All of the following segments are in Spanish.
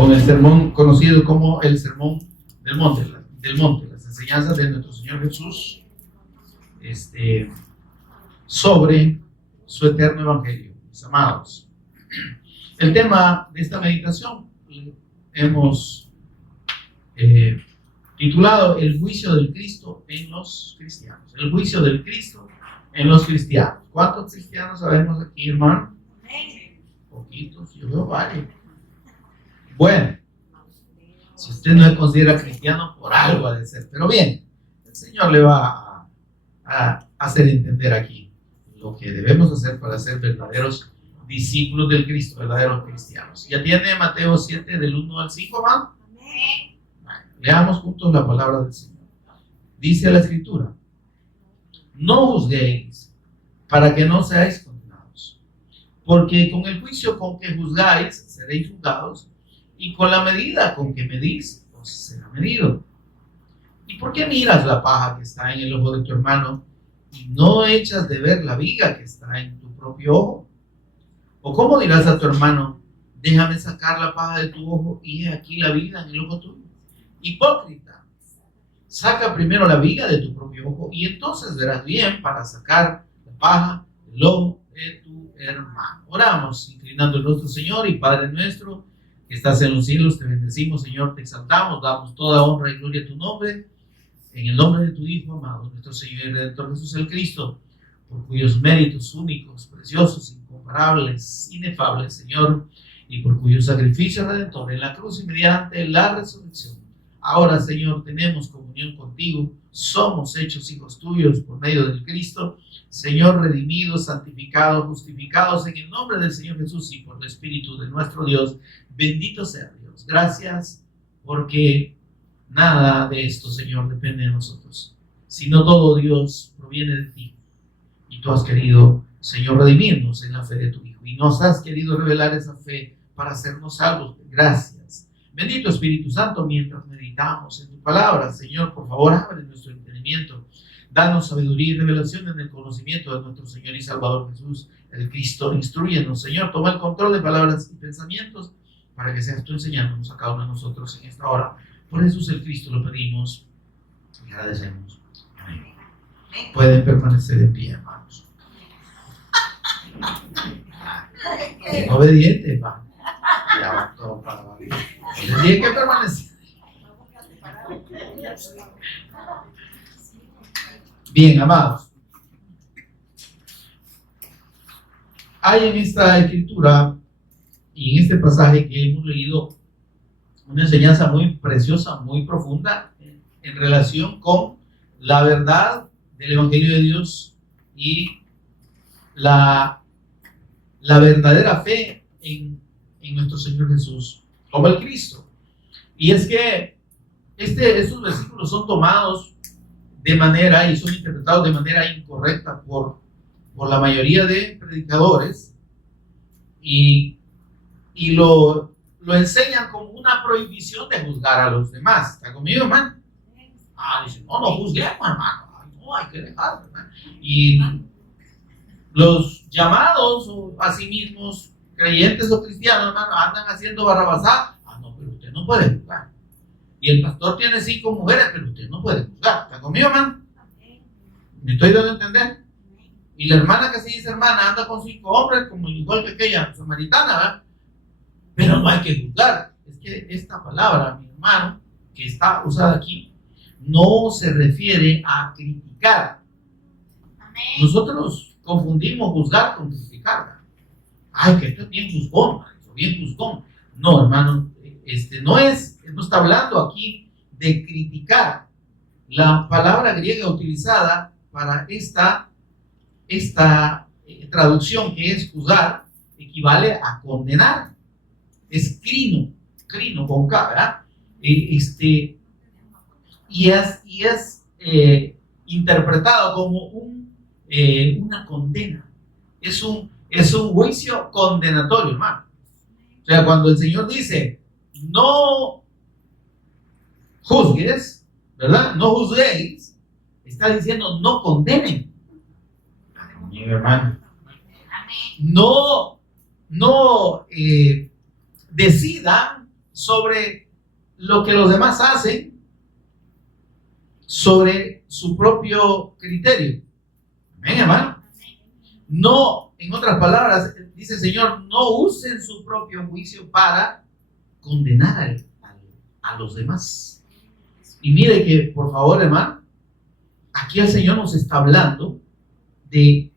con el sermón conocido como el Sermón del Monte, las enseñanzas de nuestro Señor Jesús sobre su eterno evangelio. Mis amados, el tema de esta meditación hemos titulado El juicio del Cristo en los cristianos. El juicio del Cristo en los cristianos. ¿Cuántos cristianos sabemos aquí, hermano? Poquitos, yo veo varios. Bueno, si usted no se considera cristiano, por algo ha de ser. Pero bien, el Señor le va a hacer entender aquí lo que debemos hacer para ser verdaderos discípulos del Cristo, verdaderos cristianos. ¿Ya tiene Mateo 7 del 1 al 5, hermano? Bueno, leamos juntos la palabra del Señor. Dice la Escritura: no juzguéis para que no seáis condenados, porque con el juicio con que juzgáis seréis juzgados, y con la medida con que medís os será medido. ¿Y por qué miras la paja que está en el ojo de tu hermano y no echas de ver la viga que está en tu propio ojo? ¿O cómo dirás a tu hermano: déjame sacar la paja de tu ojo y he aquí la viga en el ojo tuyo? Hipócrita, saca primero la viga de tu propio ojo y entonces verás bien para sacar la paja del ojo de tu hermano. Oramos, inclinando el rostro, Señor y Padre nuestro que estás en los cielos, te bendecimos, Señor, te exaltamos, damos toda honra y gloria a tu nombre, en el nombre de tu Hijo amado, nuestro Señor y Redentor Jesús el Cristo, por cuyos méritos únicos, preciosos, incomparables, inefables, Señor, y por cuyo sacrificio redentor en la cruz y mediante la resurrección. Ahora, Señor, tenemos comunión contigo, somos hechos hijos tuyos por medio del Cristo, Señor, redimidos, santificados, justificados en el nombre del Señor Jesús y por el Espíritu de nuestro Dios. Bendito sea Dios. Gracias, porque nada de esto, Señor, depende de nosotros, sino todo, Dios, proviene de ti. Y tú has querido, Señor, redimirnos en la fe de tu Hijo, y nos has querido revelar esa fe para hacernos salvos. Gracias. Bendito Espíritu Santo, mientras meditamos en tu palabra, Señor, por favor, abre nuestro entendimiento. Danos sabiduría y revelación en el conocimiento de nuestro Señor y Salvador Jesús, el Cristo. Instrúyenos, Señor, toma el control de palabras y pensamientos para que seas tú enseñándonos a cada uno de nosotros en esta hora. Por Jesús el Cristo lo pedimos y agradecemos. Amén. Pueden permanecer en pie, hermanos. Obediente, va. Ya va todo para la vida. Tiene que permanecer. Bien, amados, hay en esta escritura y en este pasaje que hemos leído una enseñanza muy preciosa, muy profunda en relación con la verdad del Evangelio de Dios y la verdadera fe en nuestro Señor Jesús como el Cristo. Y es que estos versículos son tomados de manera y son interpretados de manera incorrecta por la mayoría de predicadores y lo enseñan como una prohibición de juzgar a los demás. ¿Está conmigo, hermano? Dicen, no juzguemos, hermano. No, hay que dejar, hermano. Y los llamados a sí mismos, creyentes o cristianos, hermano, andan haciendo barrabasada. No, pero usted no puede juzgar. Y el pastor tiene 5 mujeres, pero usted no puede juzgar. ¿Está conmigo, hermano? ¿Me estoy dando a entender? Y la hermana que se dice hermana anda con 5 hombres, como igual que aquella samaritana, ¿verdad? Pero no hay que juzgar. Es que esta palabra, mi hermano, que está usada aquí, no se refiere a criticar. Nosotros confundimos juzgar con criticar. Ay, que esto es bien juzgón, bien juzgón. No, hermano, no está hablando aquí de criticar. La palabra griega utilizada para esta traducción, que es juzgar, equivale a condenar. Es crino con K, ¿verdad? Y es interpretado como una condena. Es un juicio condenatorio, hermano. O sea, cuando el Señor dice, no juzgues, ¿verdad? No juzguéis, está diciendo, no condenen. Mi hermano. No decidan sobre lo que los demás hacen, sobre su propio criterio. Amén, hermano. No, en otras palabras, dice el Señor, no usen su propio juicio para condenar a los demás. Y mire que, por favor, hermano, aquí el Señor nos está hablando de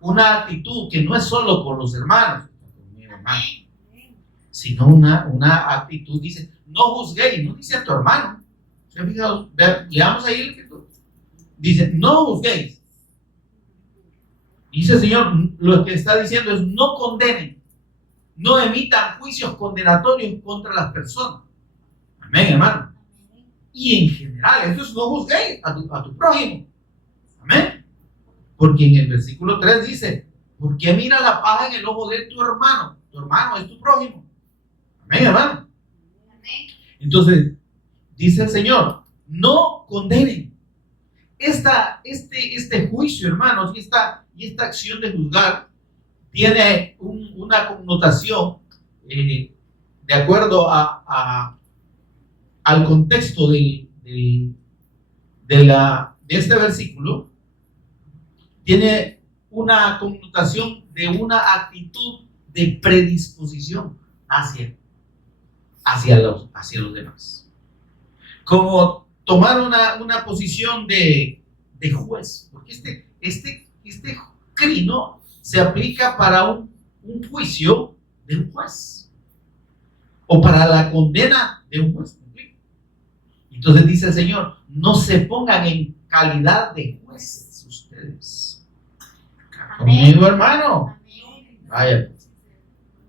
una actitud que no es solo con los hermanos, sino una actitud, dice, no juzguéis, no dice a tu hermano. ¿Se han fijado? Leamos ahí el escritor. Dice, no juzguéis. Dice el Señor, lo que está diciendo es no condenen, no emitan juicios condenatorios contra las personas. Amén, hermano. Y en general, esto es no juzguéis a tu prójimo. Amén. Porque en el versículo 3 dice, ¿por qué mira la paja en el ojo de tu hermano? Tu hermano es tu prójimo. Amén, hermano. Entonces, dice el Señor, no condenen. Este juicio, hermanos, y esta acción de juzgar tiene una connotación de acuerdo al contexto de este versículo, tiene una connotación de una actitud de predisposición hacia los demás. Como tomar una posición de juez, porque este crino se aplica para un juicio de un juez o para la condena de un juez. Entonces dice el Señor, no se pongan en calidad de jueces ustedes. Conmigo, hermano. Vaya.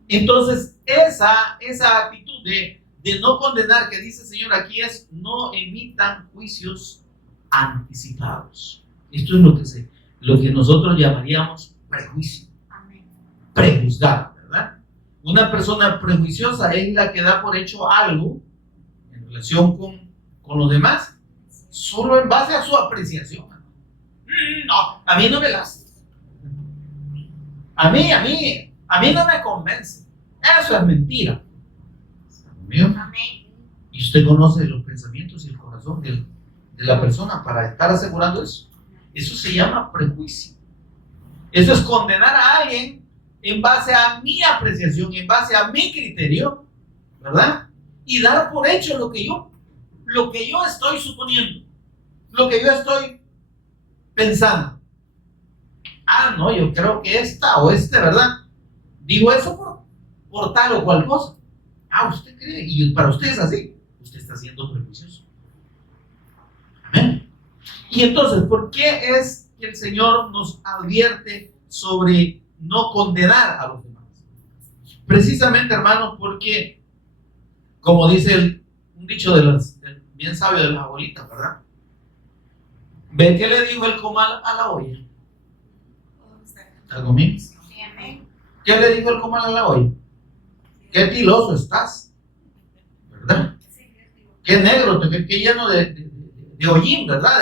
Entonces esa actitud de no condenar que dice el Señor aquí es no emitan juicios anticipados. Esto es lo que nosotros llamaríamos prejuicio. Prejuzgar, ¿verdad? Una persona prejuiciosa es la que da por hecho algo en relación con los demás solo en base a su apreciación. No, a mí no me late. A mí no me convence. Eso es mentira. Amén. Y usted conoce los pensamientos y el corazón de la persona para estar asegurando eso. Eso se llama prejuicio. Eso es condenar a alguien en base a mi apreciación, en base a mi criterio, ¿verdad? Y dar por hecho lo que yo estoy suponiendo, lo que yo estoy pensando. No, yo creo que esta o ¿verdad? Digo eso por tal o cual cosa. Usted cree, y para usted es así. Usted está siendo prejuicioso. Amén. Y entonces, ¿por qué es que el Señor nos advierte sobre no condenar a los demás? Precisamente, hermanos, porque, como dice un dicho bien sabio de las abuelitas, ¿verdad? ¿Ve qué le dijo el comal a la olla? ¿Está conmigo? ¿Qué le dijo el comal a la olla? Qué tiloso estás, ¿verdad? Qué negro, qué lleno de hollín, ¿verdad?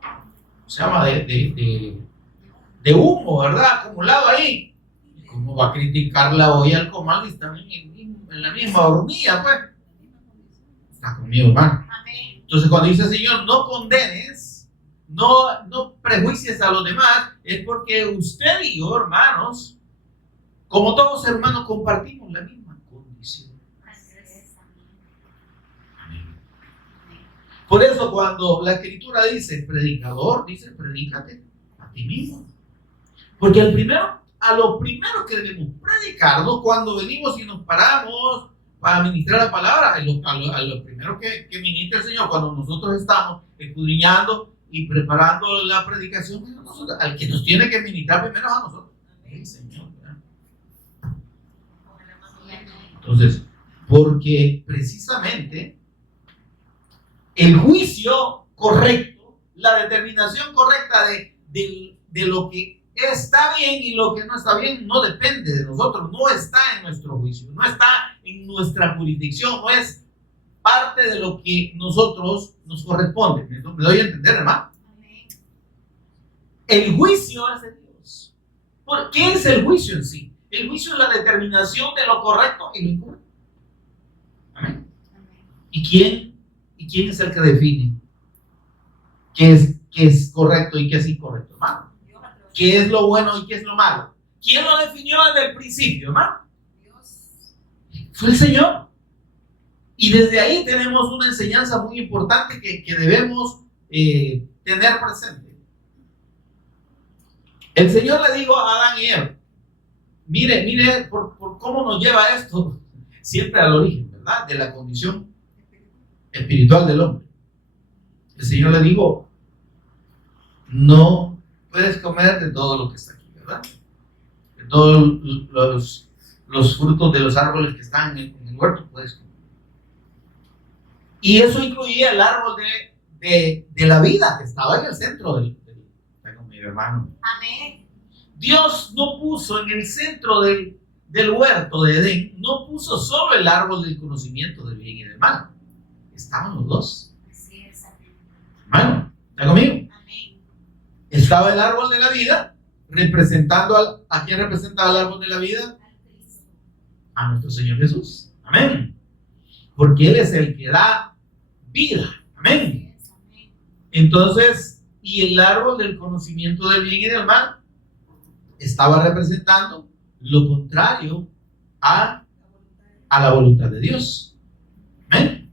¿Cómo se llama? De humo, ¿verdad? Acumulado ahí. ¿Cómo va a criticar la olla al comal que está en la misma hornilla, pues? Está conmigo, hermano. Entonces, cuando dice el Señor, no condenes, no prejuicies a los demás, es porque usted y yo, hermanos, como todos hermanos, compartimos la misma condición. Por eso cuando la Escritura dice predicador, dice predícate a ti mismo. Porque a lo primero que debemos predicar, ¿no? Cuando venimos y nos paramos para ministrar la palabra, a lo primero que ministra el Señor, cuando nosotros estamos escudriñando y preparando la predicación, al que nos tiene que ministrar primero es a nosotros, el Señor. Entonces, porque precisamente el juicio correcto, la determinación correcta de lo que está bien y lo que no está bien, no depende de nosotros, no está en nuestro juicio, no está en nuestra jurisdicción, no es parte de lo que nosotros nos corresponde. ¿Me doy a entender, hermano? El juicio es de Dios. ¿Qué es el juicio en sí? El juicio es la determinación de lo correcto y lo incorrecto. Amén. ¿Y quién es el que define qué es correcto y qué es incorrecto, hermano? ¿Qué es lo bueno y qué es lo malo? ¿Quién lo definió desde el principio, hermano? Fue el Señor. Y desde ahí tenemos una enseñanza muy importante que debemos tener presente. El Señor le dijo a Adán y Eva, mire por cómo nos lleva esto siempre al origen, ¿verdad? De la condición espiritual del hombre. El Señor le dijo, no puedes comer de todo lo que está aquí, ¿verdad? De todos los frutos de los árboles que están en el huerto puedes comer. Y eso incluía el árbol de la vida que estaba en el centro del mi hermano. Amén. Dios no puso en el centro del huerto de Edén, no puso solo el árbol del conocimiento del bien y del mal. Estaban los dos. Así es, amén. Hermano, ¿está conmigo? Amén. Estaba el árbol de la vida, representando ¿a quién representaba el árbol de la vida? A nuestro Señor Jesús. Amén. Porque Él es el que da vida. Amén. Entonces, y el árbol del conocimiento del bien y del mal estaba representando lo contrario a la voluntad de Dios. Amén.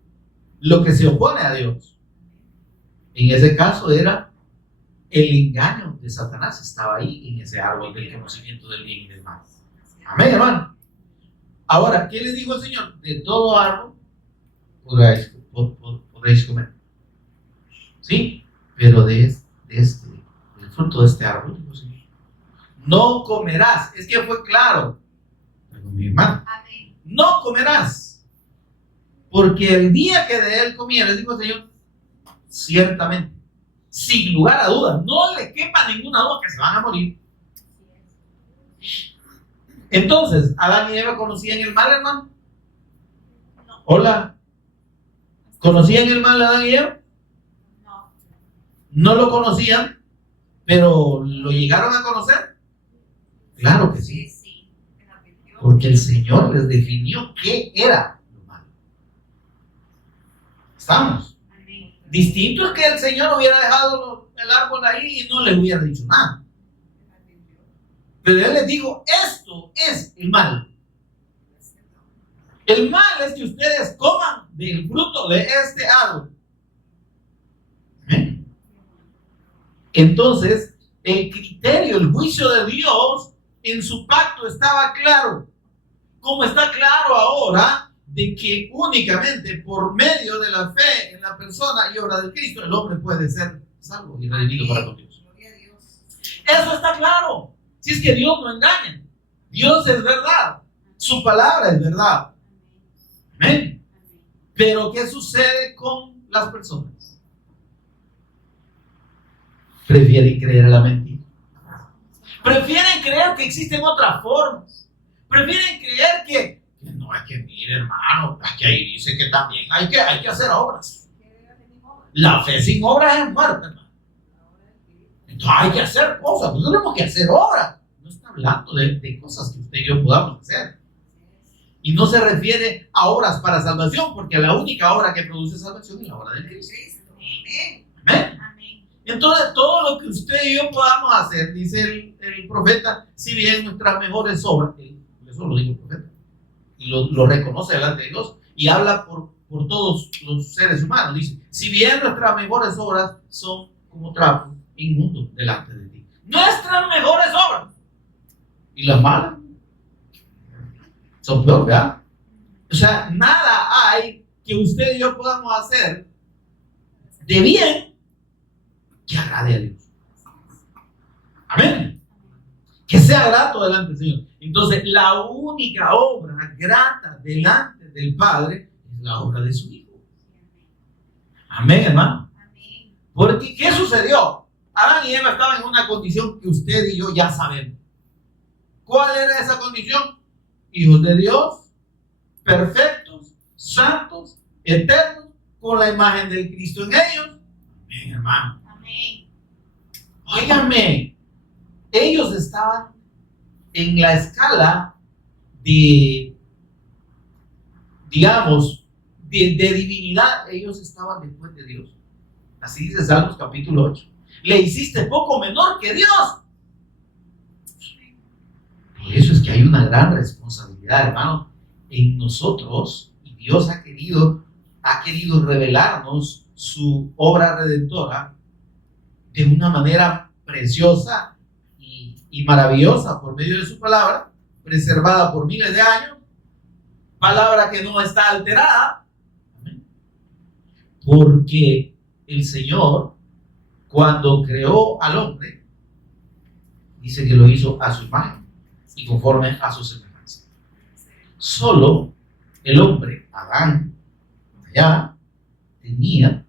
Lo que se opone a Dios. En ese caso era el engaño de Satanás, estaba ahí en ese árbol del conocimiento del bien y del mal. Amén, hermano. Ahora, ¿qué le dijo el Señor? De todo árbol podréis comer. ¿Sí? Pero del fruto de este árbol, dijo el Señor, no comerás. Es que fue claro, mi hermano. Amén. No comerás, porque el día que de él comieres, dijo el Señor, ciertamente, sin lugar a dudas, no le quepa ninguna duda que se van a morir. Entonces, ¿Adán y Eva conocían el mal, hermano? No. Hola. ¿Conocían el mal Adán y Eva? No. No lo conocían, pero ¿lo llegaron a conocer? Claro que sí. Sí. Porque el Señor les definió qué era lo malo. ¿Estamos? Amén. Distinto es que el Señor hubiera dejado el árbol ahí y no les hubiera dicho nada. Pero Él les dijo, esto es el mal. El mal es que ustedes coman del fruto de este árbol. ¿Eh? Entonces, el criterio, el juicio de Dios en su pacto estaba claro. Como está claro ahora de que únicamente por medio de la fe en la persona y obra de Cristo el hombre puede ser salvo y redimido para con Dios. Eso está claro. Si es que Dios no engaña, Dios es verdad, su palabra es verdad. Amén. Pero ¿qué sucede con las personas? Prefieren creer a la mentira. Prefieren creer que existen otras formas. Prefieren creer que no, es que mire, hermano, aquí ahí dice que también hay que hacer obras. La fe sin obras es muerte, hermano. Entonces hay que hacer cosas, nosotros tenemos que hacer obras. No está hablando de cosas que usted y yo podamos hacer. Y no se refiere a obras para salvación, porque la única obra que produce salvación es la obra de Cristo. Amén. Amén. Entonces, todo lo que usted y yo podamos hacer, dice el profeta, si bien nuestras mejores obras, eso lo dijo el profeta, y lo reconoce delante de Dios, y habla por todos los seres humanos, dice, si bien nuestras mejores obras son como trapos inmundos delante de ti. Nuestras mejores obras. Y las malas son peor, ¿verdad? O sea, nada hay que usted y yo podamos hacer de bien que agrade a Dios. Amén. Que sea grato delante del Señor. Entonces, la única obra grata delante del Padre es la obra de su Hijo. Amén, hermano. Amén. Porque, ¿qué sucedió? Adán y Eva estaban en una condición que usted y yo ya sabemos. ¿Cuál era esa condición? Hijos de Dios, perfectos, santos, eternos, con la imagen del Cristo en ellos. Amén, hermano. Amén. Óigame, ellos estaban en la escala digamos, de divinidad, ellos estaban después de Dios. Así dice Salmos capítulo 8. Le hiciste poco menor que Dios. Por eso es que hay una gran responsabilidad, hermano, en nosotros, y Dios ha querido revelarnos su obra redentora de una manera preciosa y maravillosa por medio de su palabra, preservada por miles de años, palabra que no está alterada. ¿Amén? Porque el Señor, cuando creó al hombre, dice que lo hizo a su imagen y conforme a su semejanza. Solo el hombre, Adán, ya tenía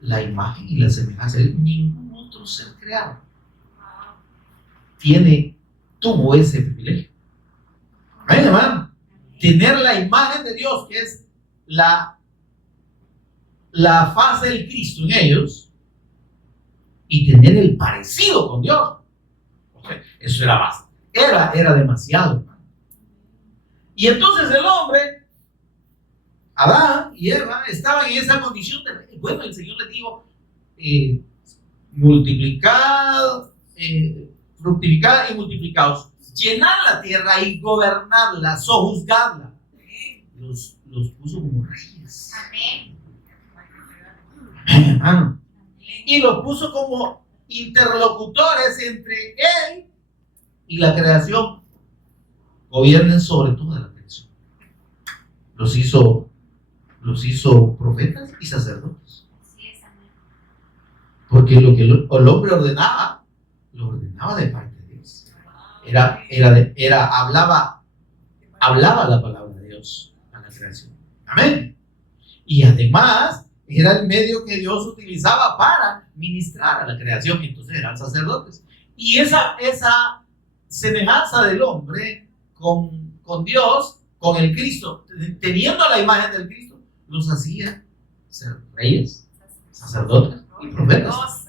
la imagen y la semejanza de ningún otro ser creado. Tuvo ese privilegio. Amén, hermano. Tener la imagen de Dios, que es la faz del Cristo en ellos, y tener el parecido con Dios. Okay. Eso era básico. Era demasiado, hermano. Y entonces el hombre, Adán y Eva, estaban en esa condición de, bueno, el Señor les dijo, multiplicad, fructificad y multiplicaos, llenad la tierra y gobernadla, sojuzgadla. Los puso como reyes. Amén. Hermano. Y los puso como interlocutores entre él y la creación. Gobiernen sobre toda la creación. Los hizo profetas y sacerdotes. Porque lo que el hombre ordenaba, lo ordenaba de parte de Dios. Hablaba la palabra de Dios a la creación. Amén. Y además era el medio que Dios utilizaba para ministrar a la creación. Entonces eran sacerdotes. Y esa semejanza del hombre con Dios, con el Cristo, teniendo la imagen del Cristo, los hacía ser reyes, sacerdotes y profetas.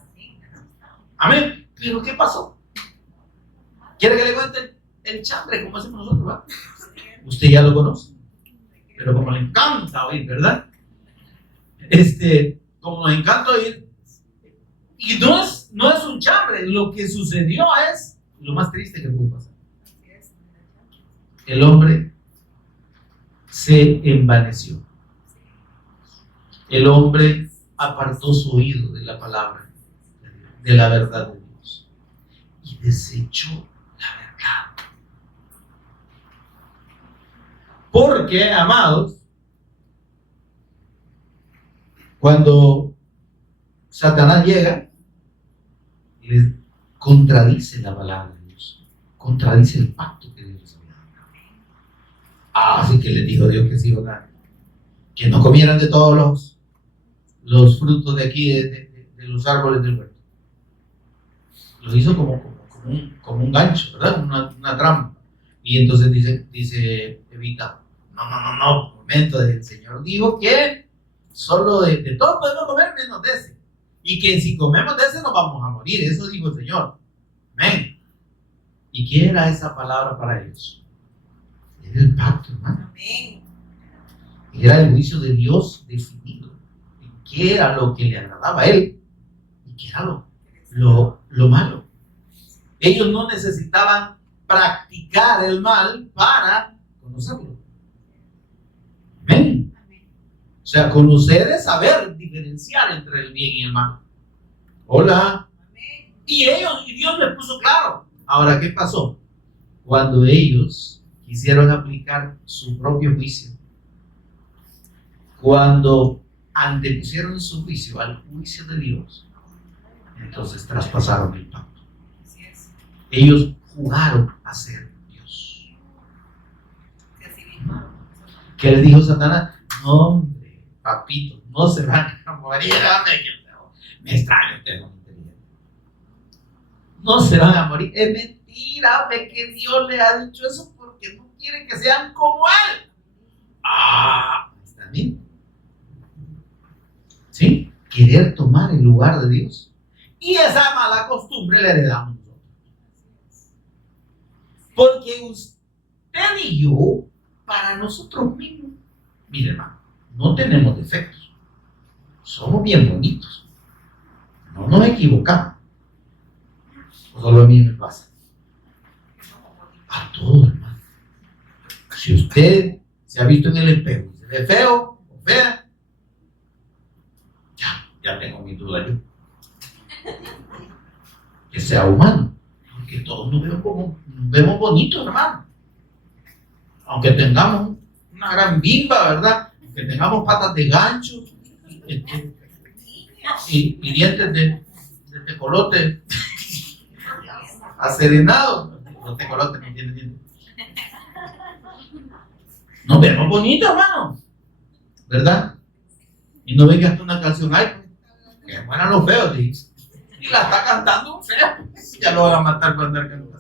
Amén. Pero ¿qué pasó? ¿Quiere que le cuente el chambre como hacemos nosotros? ¿Va? Usted ya lo conoce, pero como le encanta oír, ¿verdad? Como nos encanta oír, y no es un chambre, lo que sucedió es lo más triste que pudo pasar. El hombre se envaneció. El hombre apartó su oído de la palabra, de la verdad de Dios, y desechó la verdad. Porque, amados, cuando Satanás llega y les contradice la palabra de Dios, contradice el pacto que Dios había dado. Así que les dijo Dios que sí, que no comieran de todos los frutos de aquí, de los árboles del huerto. Lo hizo como un gancho, ¿verdad? Una trampa. Y entonces dice Evita, no, momento, el Señor dijo que solo de todo podemos comer menos de ese. Y que si comemos de ese nos vamos a morir. Eso dijo el Señor. Amén. ¿Y qué era esa palabra para ellos? Era el pacto, hermano. Amén. Era el juicio de Dios definido. ¿Qué era lo que le agradaba a él? ¿Y qué era lo malo? Ellos no necesitaban practicar el mal para conocerlo. Amén. O sea, conocer es saber diferenciar entre el bien y el mal. Hola. Y Dios les puso claro. Ahora, ¿qué pasó? Cuando ellos quisieron aplicar su propio juicio, cuando antepusieron su juicio al juicio de Dios, entonces traspasaron el pacto. Ellos jugaron a ser Dios. ¿Qué le dijo Satanás? No, hombre, papito, no se van a morir. Me extraño ustedes, no se van a morir. Es mentira, que Dios le ha dicho eso porque no quiere que sean como él. ¿Está bien? ¿Sí? Querer tomar el lugar de Dios. Y esa mala costumbre la heredamos nosotros. Porque usted y yo, para nosotros mismos, mire hermano, no tenemos defectos. Somos bien bonitos. No nos equivocamos. O solo a mí me pasa. A todos, hermano. Si usted se ha visto en el espejo y se ve feo o fea, ya tengo mi duda yo. Que sea humano. Porque todos nos vemos bonitos, hermano. Aunque tengamos una gran bimba, ¿verdad? Aunque tengamos patas de gancho y dientes de tecolote aserenados. Los tecolotes no tienen dientes. Nos vemos bonitos, hermano. ¿Verdad? Y no venga hasta una canción, ay, que buenas los feos, dice. Y la está cantando un feo. Ya lo van a matar cuando andar cantando.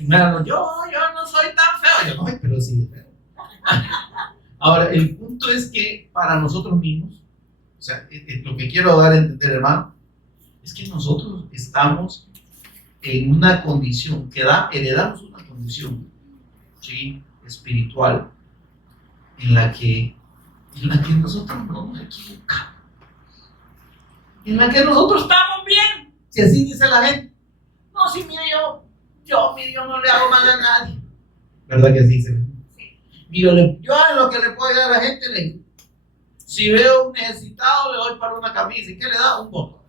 Mira, yo no soy tan feo. Yo no, pero sí es feo. Ahora, el punto es que para nosotros mismos, o sea, lo que quiero dar a entender, hermano, es que nosotros estamos en una condición, heredamos una condición, ¿sí?, espiritual, en la que nosotros no nos equivocamos, en la que nosotros estamos bien, si así dice la gente. No, si mire, yo no le hago mal a nadie, ¿verdad que así dice? Mira, yo a lo que le puedo ayudar a la gente, le digo, si veo un necesitado, le doy para una camisa. ¿Y qué le da? Un voto.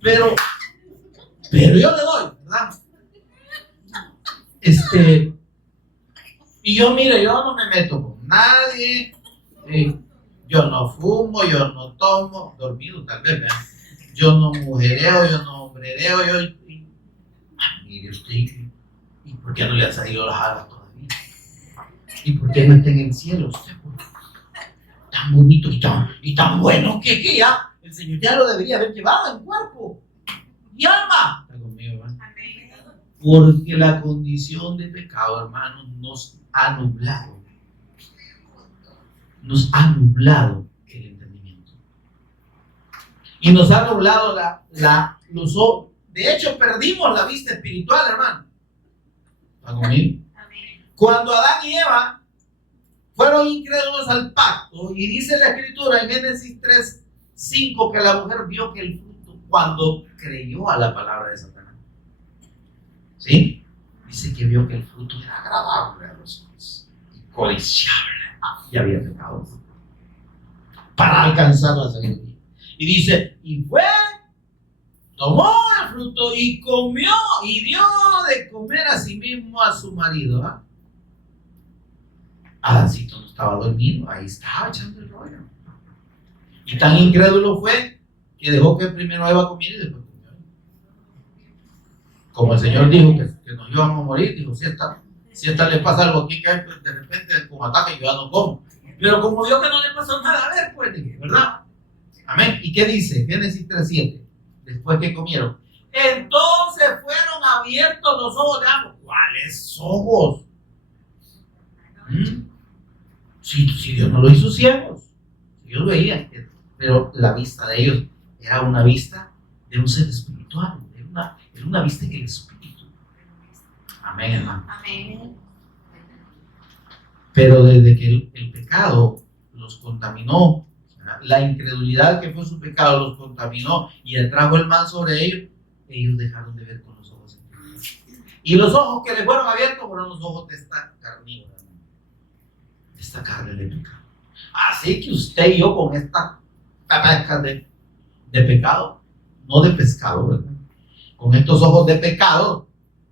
Pero yo le doy, ¿verdad? Y yo, mire, yo no me meto con nadie, yo no fumo, yo no tomo, dormido tal vez, ¿verdad? Yo no mujereo, yo no hombrereo, mire usted, ¿y por qué no le han salido las alas todavía? ¿Y por qué no está en el cielo usted? Tan bonito y tan bueno que ya el Señor ya lo debería haber llevado en cuerpo y alma. Está conmigo, hermano. Porque la condición de pecado, hermano, nos ha nublado el entendimiento y nos ha nublado los ojos. De hecho, perdimos la vista espiritual, hermano. ¿Está conmigo? Cuando Adán y Eva fueron incrédulos al pacto, y dice la escritura en Génesis 3:5 que la mujer vio que el fruto, cuando creyó a la palabra de Satanás, ¿sí?, dice que vio que el fruto era agradable a los ojos y codiciable. Ya había pecado para alcanzar la sabiduría. Y dice, y fue, tomó el fruto y comió y dio de comer a sí mismo a su marido. Adancito no estaba dormido, ahí estaba echando el rollo. Y tan incrédulo fue que dejó que primero Eva comiera y después comió. Como el Señor dijo que nos íbamos a morir, dijo, si esta le pasa algo aquí, que de repente como ataque, yo ya no como. Pero como vio que no le pasó nada, a ver, pues, ¿verdad? Amén. ¿Y qué dice? Génesis 3:7, después que comieron. Entonces fueron abiertos los ojos de ambos. ¿Cuáles ojos? Si Dios no lo hizo ciegos, ellos veían, pero la vista de ellos era una vista de un ser espiritual, era una vista en el espíritu. Amén, hermano. Amén. Pero desde que el pecado los contaminó, la incredulidad que fue su pecado los contaminó y atrajo el mal sobre ellos dejaron de ver con los ojos espirituales. Y los ojos que les fueron abiertos fueron los ojos de esta carnívora, de esta carne de pecado. Así que usted y yo con esta pesca de pecado, no de pescado, ¿verdad? Con estos ojos de pecado,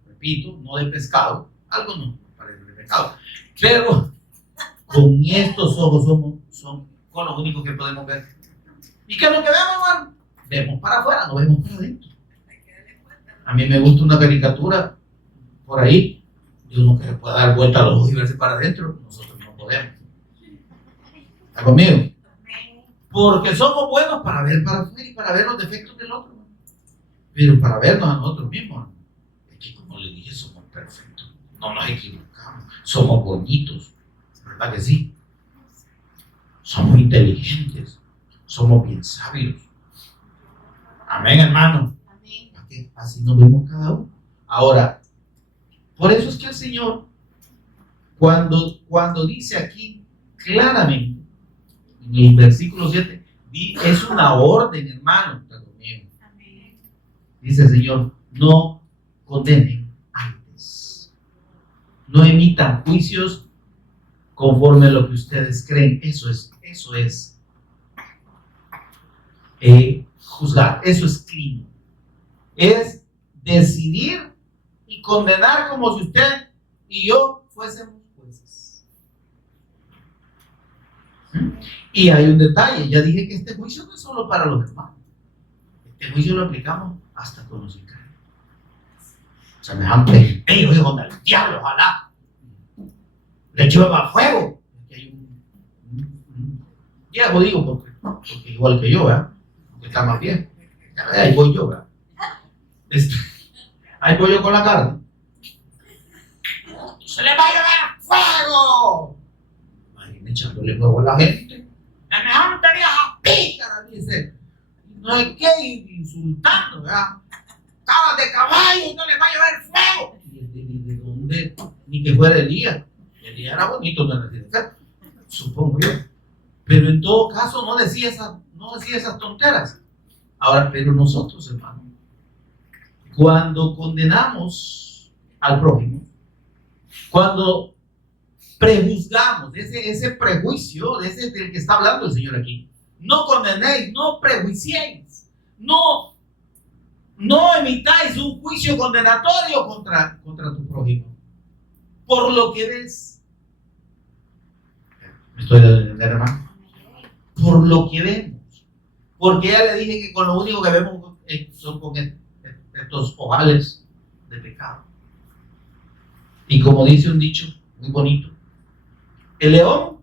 repito, no de pescado, algo no parece de pecado, pero con estos ojos son con los únicos que podemos ver. ¿Y qué es lo que vemos, hermano? Vemos para afuera, no vemos para adentro. A mí me gusta una caricatura por ahí de uno que le pueda dar vuelta a los ojos y verse para adentro. Nosotros no podemos. ¿Está conmigo? Porque somos buenos para ver para afuera y para ver los defectos del otro, pero para vernos a nosotros mismos, es que como le dije, somos perfectos, no nos equivocamos, somos bonitos, ¿verdad que sí? Somos inteligentes, somos bien sabios. Amén, hermano. Amén. Así nos vemos cada uno. Ahora, por eso es que el Señor Cuando dice aquí claramente, en el versículo 7, es una orden, hermano, está conmigo. Amén. Dice el Señor, no condenen antes. No emitan juicios conforme a lo que ustedes creen. Eso es juzgar, eso es crimen. Es decidir y condenar como si usted y yo fuésemos jueces. Y hay un detalle, ya dije que este juicio no es solo para los hermanos. Este juicio lo aplicamos hasta con los incrédulos. Semejante ellos, hijos del diablo, ojalá le llueva fuego. Aquí hay un viejo, digo, porque igual que yo, ¿verdad? Porque está más bien. Ahí voy yo, ¿verdad? Ahí voy yo con la carne. ¡Se le va a llover fuego! Imagínate echándole fuego a la gente. Semejante vieja pícara, dice. No hay que ir insultando, ¿verdad? Cabas de caballo y no le va a llover fuego. ¿De dónde? Ni que fuera Elías. Elías era bonito, no era cierto, supongo yo. Pero en todo caso no decía esas tonteras. Ahora, pero nosotros, hermano, cuando condenamos al prójimo, cuando prejuzgamos, ese prejuicio, ese del que está hablando el Señor aquí, no condenéis, no prejuiciéis, no emitáis un juicio condenatorio contra tu prójimo, por lo que ves. ¿Me estoy dando a entender, hermano? Por lo que vemos. Porque ya le dije que con lo único que vemos son con estos ojales de pecado. Y como dice un dicho muy bonito, el león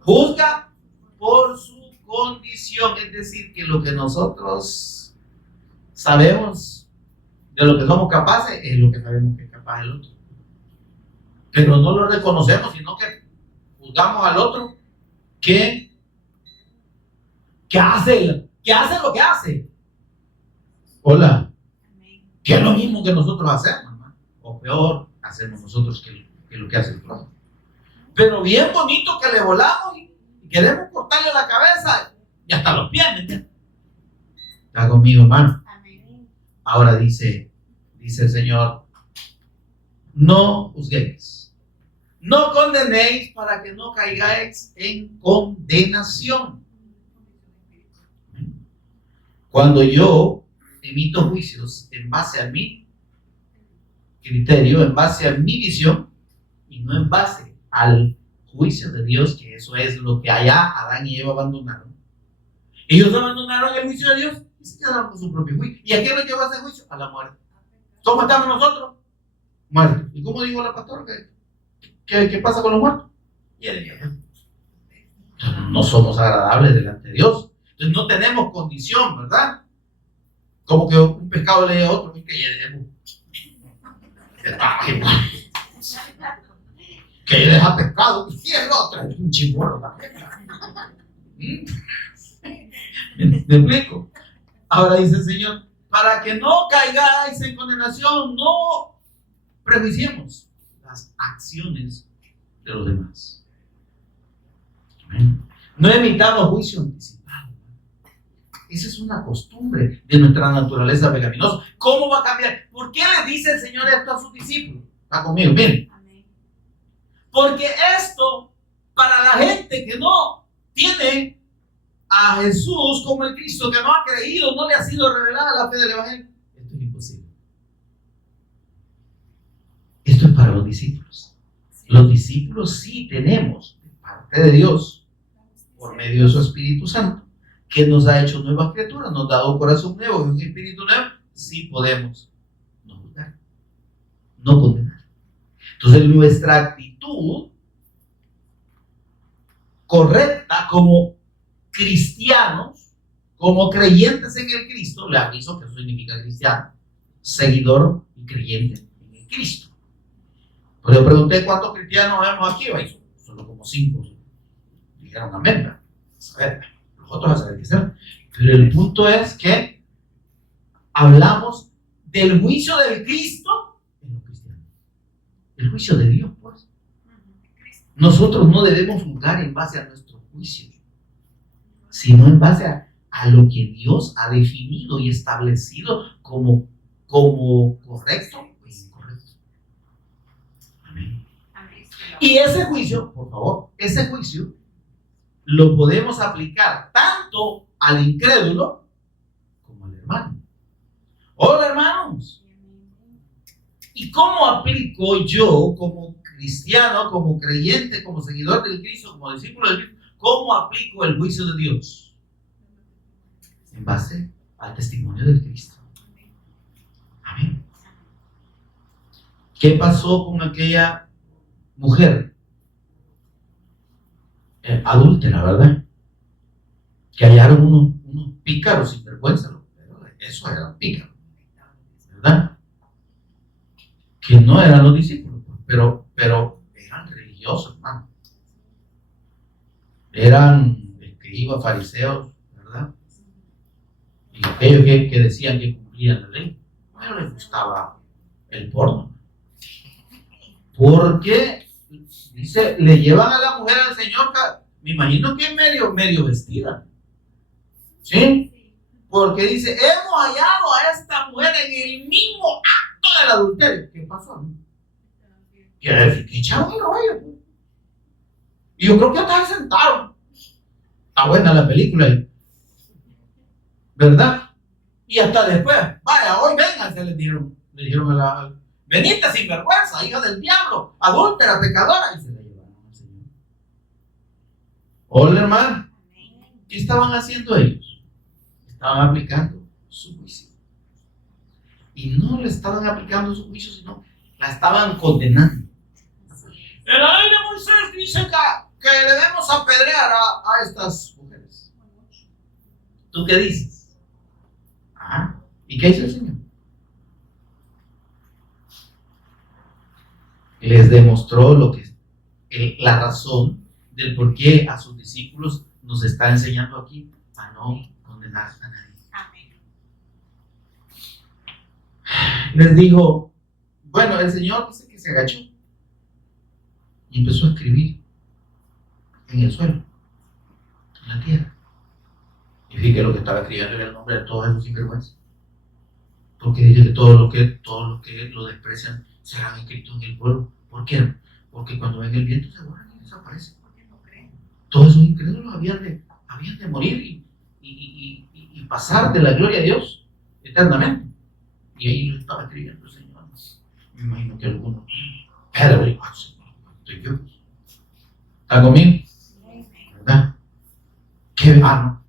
juzga por su condición, es decir, que lo que nosotros sabemos de lo que somos capaces es lo que sabemos que es capaz el otro. Pero no lo reconocemos, sino que juzgamos al otro que hace lo que hace. Hola. Que es lo mismo que nosotros hacemos, hermano. O peor, hacemos nosotros que lo que hace el prójimo. Pero bien bonito que le volamos y queremos cortarle la cabeza y hasta los pies, ¿me entiendes? Está conmigo, hermano. Amén. Ahora dice el Señor, no juzguéis, no condenéis para que no caigáis en condenación. Cuando yo emito juicios en base a mi criterio, en base a mi visión y no en base al juicio de Dios, que eso es lo que allá Adán y Eva abandonaron. Ellos abandonaron el juicio de Dios y se quedaron con su propio juicio. ¿Y a qué nos lleva ese juicio? A la muerte. ¿Cómo estamos nosotros? Muertos. ¿Y cómo dijo la pastora? ¿Qué pasa con los muertos? Y él dijo, no somos agradables delante de Dios. Entonces no tenemos condición, ¿verdad? Como que un pescado le diga a otro, que deja pescado, y el otro es un chimuelo también. ¿Me explico? Ahora dice el Señor, para que no caigáis en condenación, no prejuiciemos las acciones de los demás. No emitamos juicio anticipado. Esa es una costumbre de nuestra naturaleza pecaminosa. ¿Cómo va a cambiar? ¿Por qué le dice el Señor esto a sus discípulos? Está conmigo, miren. Porque esto, para la gente que no tiene a Jesús como el Cristo, que no ha creído, no le ha sido revelada la fe del Evangelio, esto es imposible. Esto es para los discípulos. Los discípulos sí tenemos, de parte de Dios, por medio de su Espíritu Santo, que nos ha hecho nuevas criaturas, nos ha dado un corazón nuevo y un espíritu nuevo, sí podemos no juzgar, no condenar. Entonces nuestra actitud correcta como cristianos, como creyentes en el Cristo, le aviso que eso significa cristiano, seguidor y creyente en el Cristo. Pues yo pregunté cuántos cristianos vemos aquí, solo como 5, dijeron amén, a ver, los otros a saber qué ser. Pero el punto es que hablamos del juicio del Cristo en los cristianos. el juicio de Dios, pues. Nosotros no debemos juzgar en base a nuestro juicio, sino en base a lo que Dios ha definido y establecido como correcto o incorrecto. Amén. Y ese juicio, por favor, ese juicio lo podemos aplicar tanto al incrédulo como al hermano. Hola, hermanos. ¿Y cómo aplico yo como cristiano, como creyente, como seguidor del Cristo, como discípulo de Cristo, cómo aplico el juicio de Dios? En base al testimonio de Cristo. Amén. ¿Qué pasó con aquella mujer adúltera, verdad? Que hallaron unos pícaros sin vergüenza. Eso eran pícaros, ¿verdad? Que no eran los discípulos, pero eran religiosos, hermano. Eran escribas, fariseos, ¿verdad? Y aquellos que decían que cumplían la ley. No les gustaba el porno. Porque, dice, le llevan a la mujer al Señor, me imagino que medio vestida. ¿Sí? Porque dice, hemos hallado a esta mujer en el mismo acto del adulterio. ¿Qué pasó? Quiere decir que echaron el rollo. Y yo creo que hasta se sentaron. Está buena la película, ¿verdad? Y hasta después, vaya, hoy vénganse, le dijeron a la, venite sin vergüenza, hija del diablo, adúltera, pecadora, y se la llevaron al Señor. Hola, hermano. ¿Qué estaban haciendo ellos? Estaban aplicando su juicio. Y no le estaban aplicando su juicio, sino la estaban condenando. El ley de Moisés dice que debemos apedrear a estas mujeres. ¿Tú qué dices? ¿Y qué hizo el Señor? Les demostró la razón del por qué a sus discípulos nos está enseñando aquí a no condenar a nadie. Amén. Les dijo, bueno, el Señor dice que se agachó y empezó a escribir en el suelo, en la tierra. Y fíjate lo que estaba escribiendo era el nombre de todos esos sinvergüenzas. Porque dice que todos los que lo desprecian serán escritos en el polvo. ¿Por qué? Porque cuando ven el viento se borran y desaparecen. Porque no creen. Todos esos incrédulos habían de morir y pasar de la gloria a Dios eternamente. Y ahí lo estaba escribiendo el Señor. Me imagino que algunos, Pedro, estoy yo. ¿Está conmigo? ¿Verdad? ¿Qué no?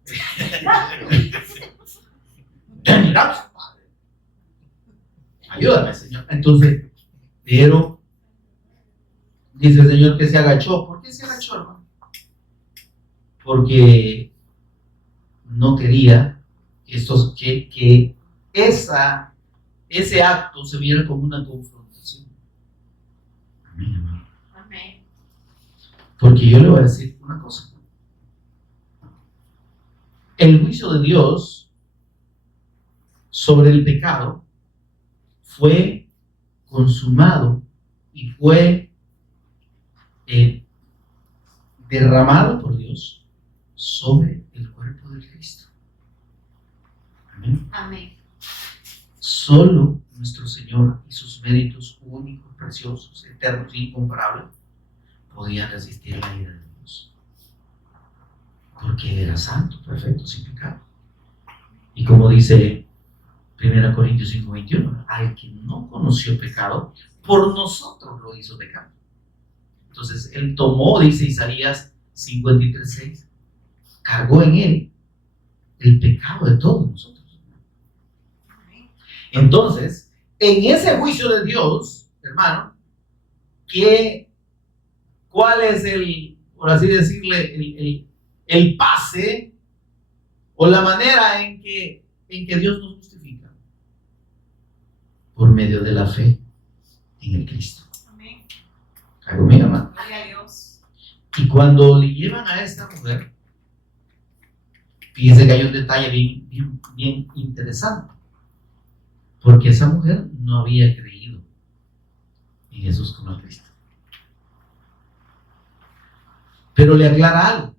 Ayúdame, Señor. Entonces, pero dice el Señor que se agachó. ¿Por qué se agachó, hermano? Porque no quería que ese acto se viera como una confrontación. Amén, hermano. Amén. Porque yo le voy a decir una cosa. El juicio de Dios sobre el pecado fue consumado y fue derramado por Dios sobre el cuerpo de Cristo. Amén. Amén. Solo nuestro Señor y sus méritos únicos, preciosos, eternos e incomparables podían resistir la ira de Dios. Porque Él era santo, perfecto, sin pecado. Y como dice 1 Corintios 5:21, al que no conoció pecado, por nosotros lo hizo pecado. Entonces Él tomó, dice Isaías 53:6, cargó en Él el pecado de todos nosotros. Entonces, en ese juicio de Dios, hermano, ¿cuál es por así decirle, el pase o la manera en que Dios nos justifica? Por medio de la fe en el Cristo. Amén. ¿Está conmigo, hermano? Gloria a Dios. Y cuando le llevan a esta mujer, fíjense que hay un detalle bien interesante. Porque esa mujer no había creído Y Jesús como a Cristo. Pero le aclara algo.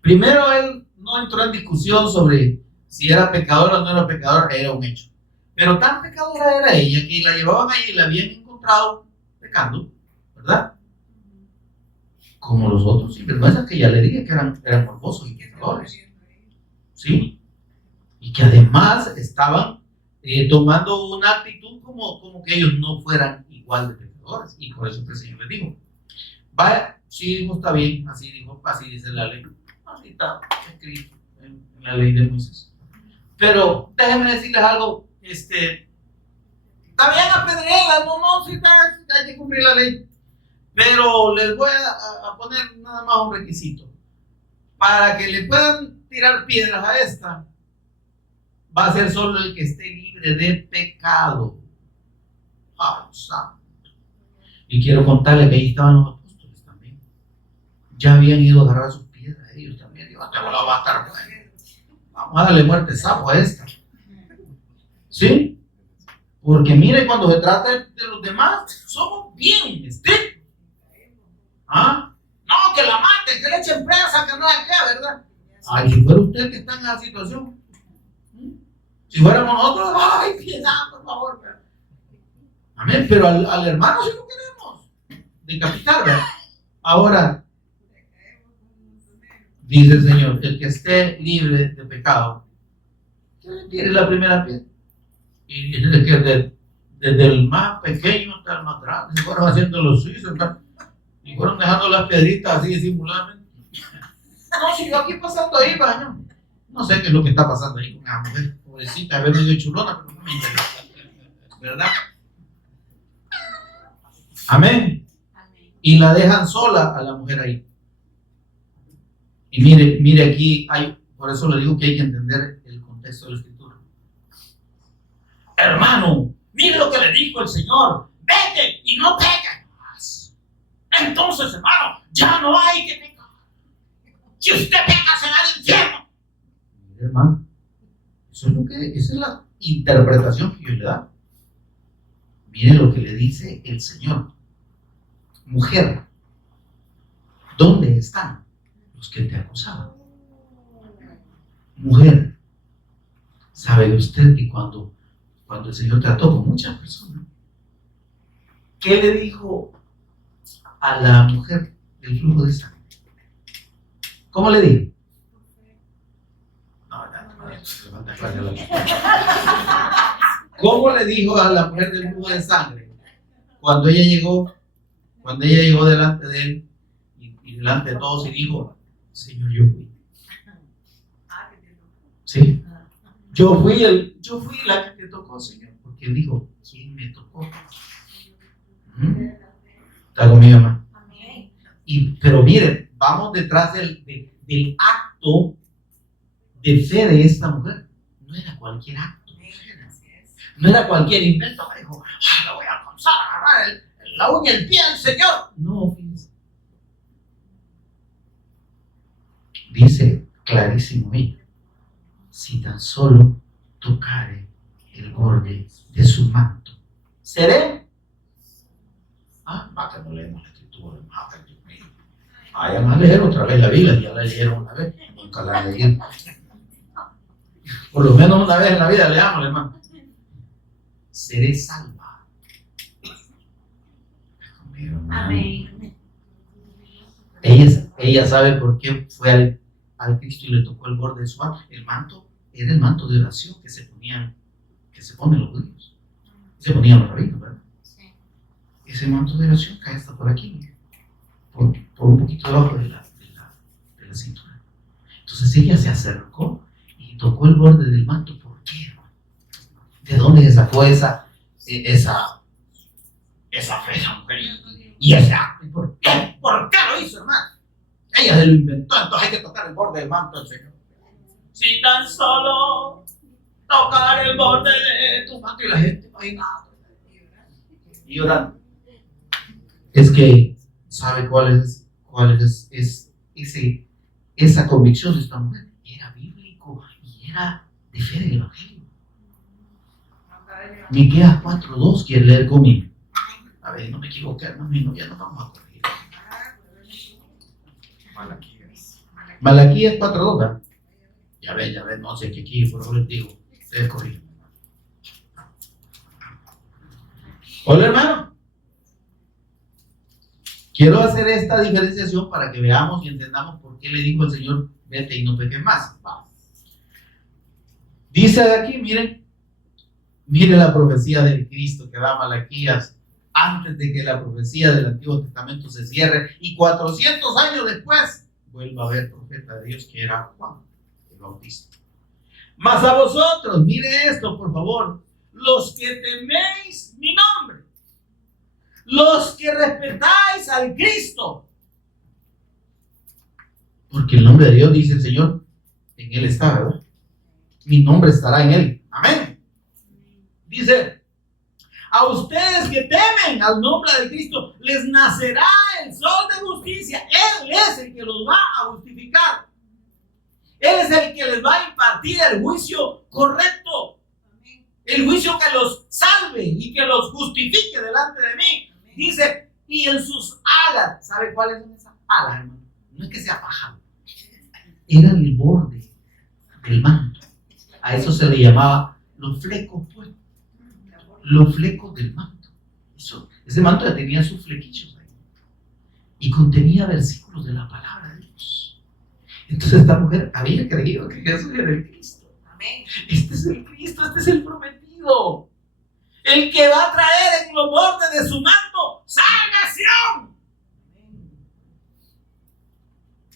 Primero él no entró en discusión sobre si era pecador o no era pecador, era un hecho. Pero tan pecadora era ella que la llevaban ahí y la habían encontrado pecando, ¿verdad? Como los otros sinvergüenzas que ya le dije que eran morbosos y pecadores. ¿Sí? Y que además estaban tomando una actitud como que ellos no fueran igual de pecadores. Y por eso el Señor les dijo: vaya, sí, dijo, está bien, así dijo, así dice la ley. Así está escrito en la ley de Moisés. Pero déjenme decirles algo, está bien apedrearla, no, sí hay que cumplir la ley. Pero les voy a poner nada más un requisito. Para que le puedan tirar piedras a esta, va a ser solo el que esté libre de pecado. ¡Ay, santo! Y quiero contarles que ahí estaban los apóstoles también. Ya habían ido a agarrar sus piedras ellos también. Digo, te voy a estar bueno. Vamos a darle muerte sapo a esta. ¿Sí? Porque mire, cuando se trata de los demás, somos bien estrictos. ¿Ah? No, que la maten, que le echen presa, que no hay que, ¿verdad? Ay, si fuera usted que está en esa situación. Si fuéramos nosotros, ay, piedad, por favor. Amén, pero al hermano sí lo queremos decapitar, ¿verdad? Ahora, dice el Señor, el que esté libre de pecado, que le tire la primera piedra. Y dice que desde el más pequeño hasta el más grande se fueron haciendo los suizos, ¿verdad? Y fueron dejando las piedritas así disimuladamente. No, si yo aquí pasando ahí, vaya. No sé qué es lo que está pasando ahí con la mujer, pobrecita, a ver medio chulona, pero no me interesa, ¿verdad? Amén. Y la dejan sola a la mujer ahí. Y mire aquí, por eso le digo que hay que entender el contexto de la escritura. Hermano, mire lo que le dijo el Señor: vete y no peques más. Entonces, hermano, ya no hay que pecar. Si usted peca, se va al infierno. Mire, hermano, esa es la interpretación que yo le da. Mire lo que le dice el Señor: mujer, ¿dónde están los que te acusaban? Mujer, ¿sabe usted que cuando el Señor trató con muchas personas, qué le dijo a la mujer del flujo de sangre? ¿Cómo le dijo? ¿Cómo le dijo a la mujer del flujo de sangre cuando ella llegó delante de él y delante de todos y dijo: Señor, yo fui? Sí, yo fui la que te tocó, Señor, porque él dijo: ¿quién me tocó? ¿Está conmigo, hermano? Pero miren, vamos detrás del acto de fe de esta mujer. No era cualquier acto, no era cualquier invento. Me dijo: le voy a alcanzar a agarrar la uña, el pie del Señor. No, fíjense. Dice clarísimo ella: si tan solo tocare el borde de su manto, seré. Va que no leemos la escritura, Dios mío. Vayan a leer otra vez la Biblia, ya la leyeron una vez, nunca la leyeron. Por lo menos una vez en la vida leamos, hermano. Seré salva. Amén. Ella sabe por qué fue al Cristo y le tocó el borde de su manto. El manto era el manto de oración que se ponen los judíos. Se ponían los rabinos, ¿verdad? Sí. Ese manto de oración cae hasta por aquí, por un poquito debajo de la cintura. Entonces ella se acercó y tocó el borde del manto. ¿Por qué? ¿De dónde se sacó esa fe, esa mujer? Y ese acto. ¿Por qué? ¿Por qué lo hizo, hermano? Ella se lo inventó, entonces hay que tocar el borde del manto del Señor. Si tan solo tocar el borde de tu manto, y la gente imaginaba y orando. Es que, ¿sabe cuál es esa convicción de esta mujer? Era bíblico y era de fe del Evangelio. Miqueas 4:2 quiere leer conmigo. A ver, no me equivoqué, hermano, y no, ya no vamos a corregir. Malaquías 4:2, ¿verdad? Ya ven, no sé qué aquí, por favor les digo, ustedes corrigen. Hola, hermano. Quiero hacer esta diferenciación para que veamos y entendamos por qué le dijo el Señor, vete y no peques más. Va. Dice aquí, miren la profecía del Cristo que da Malaquías antes de que la profecía del Antiguo Testamento se cierre y 400 años después vuelva a haber profeta de Dios que era Juan el Bautista. Mas a vosotros, mire esto por favor, los que teméis mi nombre, los que respetáis al Cristo, porque el nombre de Dios, dice el Señor, en Él está, ¿verdad? Mi nombre estará en Él. Amén. Dice, a ustedes que temen al nombre de Cristo, les nacerá el sol de justicia. Él es el que los va a justificar. Él es el que les va a impartir el juicio correcto. El juicio que los salve y que los justifique delante de mí. Dice, y en sus alas, ¿sabe cuáles son esas alas, hermano? No es que sea pájaro. Era el borde del manto. A eso se le llamaba los flecos, pues. Los flecos del manto. Ese manto ya tenía sus flequillos ahí. Y contenía versículos de la palabra de Dios. Entonces esta mujer había creído que Jesús era el Cristo. Amén. Este es el Cristo, este es el prometido. El que va a traer en los bordes de su manto salvación.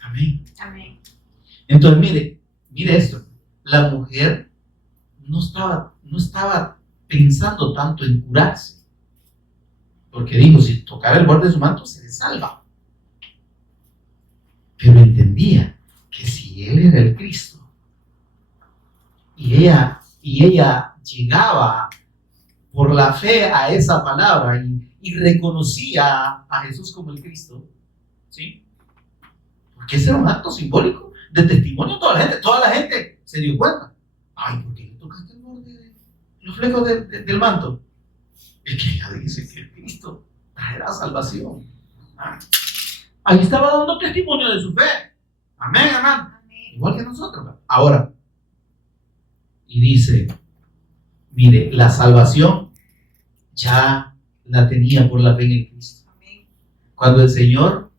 Amén. Amén. Entonces mire esto. La mujer no estaba pensando tanto en curarse, porque dijo, si tocara el borde de su manto se le salva. Pero entendía que si él era el Cristo y ella llegaba por la fe a esa palabra y reconocía a Jesús como el Cristo, ¿sí? Porque ese era un acto simbólico de testimonio a toda la gente se dio cuenta. Ay, ¿por qué le tocaste el borde, los flecos del manto? Es que ella dice que el Cristo traerá salvación. Ahí estaba dando testimonio de su fe. Amén, hermano. Igual que nosotros. Ahora, y dice, mire, la salvación ya la tenía por la fe en el Cristo. Cuando el Señor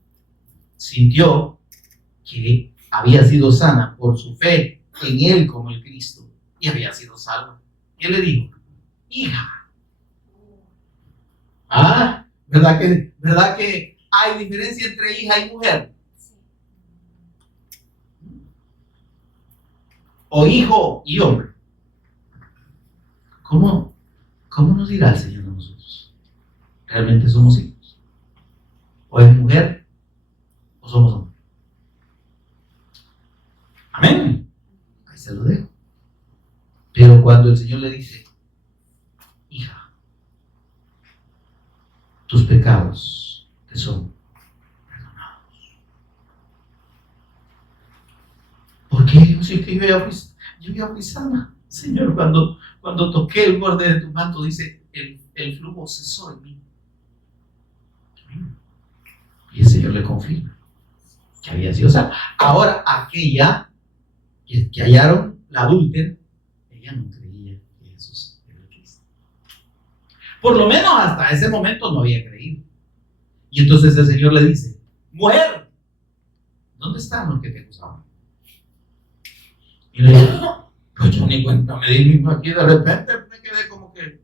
sintió que había sido sana por su fe en Él como el Cristo y había sido salva, ¿qué le dijo? Hija. ¿Verdad que hay diferencia entre hija y mujer? O hijo y hombre. ¿Cómo nos dirá el Señor a nosotros? ¿Realmente somos hijos? ¿O es mujer? ¿O somos hombres? Amén. Ahí se lo dejo. Pero cuando el Señor le dice, hija, tus pecados te son perdonados. ¿Por qué? Sí, que yo ya fui sana. Señor, cuando toqué el borde de tu manto, dice, el flujo cesó en mí. Y el Señor le confirma que había sido sana. Ahora, aquella que hallaron, la adúltera, ella no creía que Jesús era el Cristo. Por lo menos hasta ese momento no había creído. Y entonces el Señor le dice, mujer, ¿dónde están los que te acusaban? Y le dijo, pues yo ni cuenta me di mismo aquí, de repente me quedé como que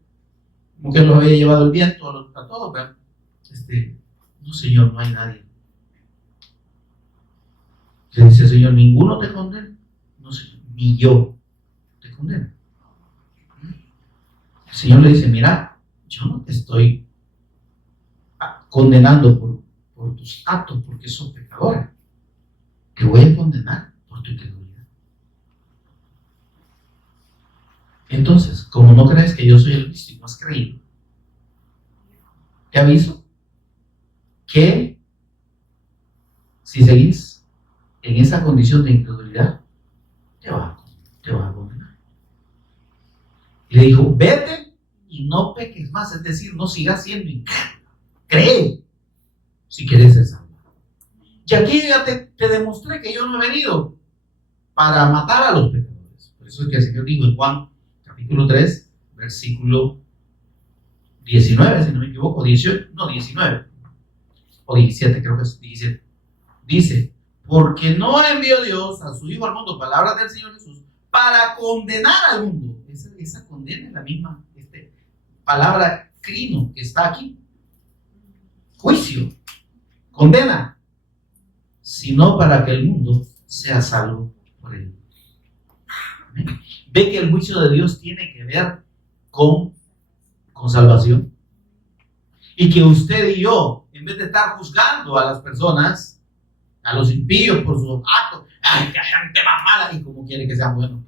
los había llevado el viento a todos, ¿verdad? No, Señor, no hay nadie. Le dice el Señor, ninguno te condena. No, Señor, ni yo te condeno. El Señor le dice, mira, yo no te estoy condenando por tus actos porque sos pecadora. Te voy a condenar por tu incredulidad. Entonces, como no crees que yo soy el Cristo y no has creído, te aviso que si seguís en esa condición de incredulidad, te vas a condenar. Y le dijo, vete y no peques más, es decir, no sigas siendo incrédulo. Cree si quieres ser salvo. Y aquí ya te demostré que yo no he venido para matar a los pecadores. Por eso es que el Señor dijo en Juan capítulo 3, versículo 19, si no me equivoco, 18, no, 19 o 17, creo que es 17. Dice, porque no envió Dios a su Hijo al mundo, palabras del Señor Jesús, para condenar al mundo. Esa condena es la misma palabra crino que está aquí. Juicio, condena, sino para que el mundo sea salvo por él. ¿Amén? Ve que el juicio de Dios tiene que ver con salvación. Y que usted y yo, en vez de estar juzgando a las personas, a los impíos por sus actos, ¡ay, qué gente más mala! Y como quiere que sean buenos.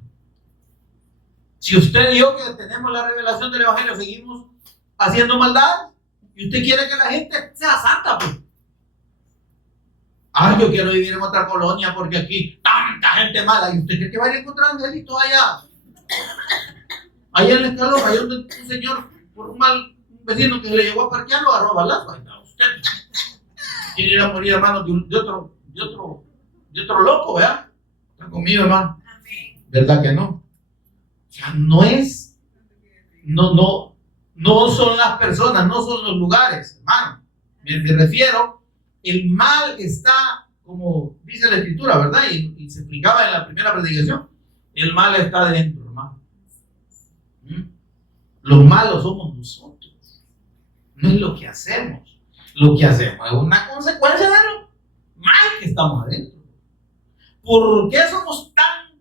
Si usted y yo, que tenemos la revelación del Evangelio, seguimos haciendo maldad, y usted quiere que la gente sea santa, pues. Ay, yo quiero vivir en otra colonia porque aquí tanta gente mala. ¿Y usted cree que va a ir a encontrar angelitos allá? Allá en la escalera, allá donde un señor, por un vecino que se le llegó a parquear, lo agarró a balazo. Ahí está usted. ¿Quién irá a morir, hermano, de otro loco, ¿verdad? Está conmigo, hermano. ¿Verdad que no? O sea, no son las personas, no son los lugares, hermano. Me refiero, el mal está, como dice la Escritura, ¿verdad? Y se explicaba en la primera predicación, el mal está dentro, hermano. Los malos somos nosotros, no es lo que hacemos. Lo que hacemos es una consecuencia de lo mal que estamos adentro. ¿Por qué somos tan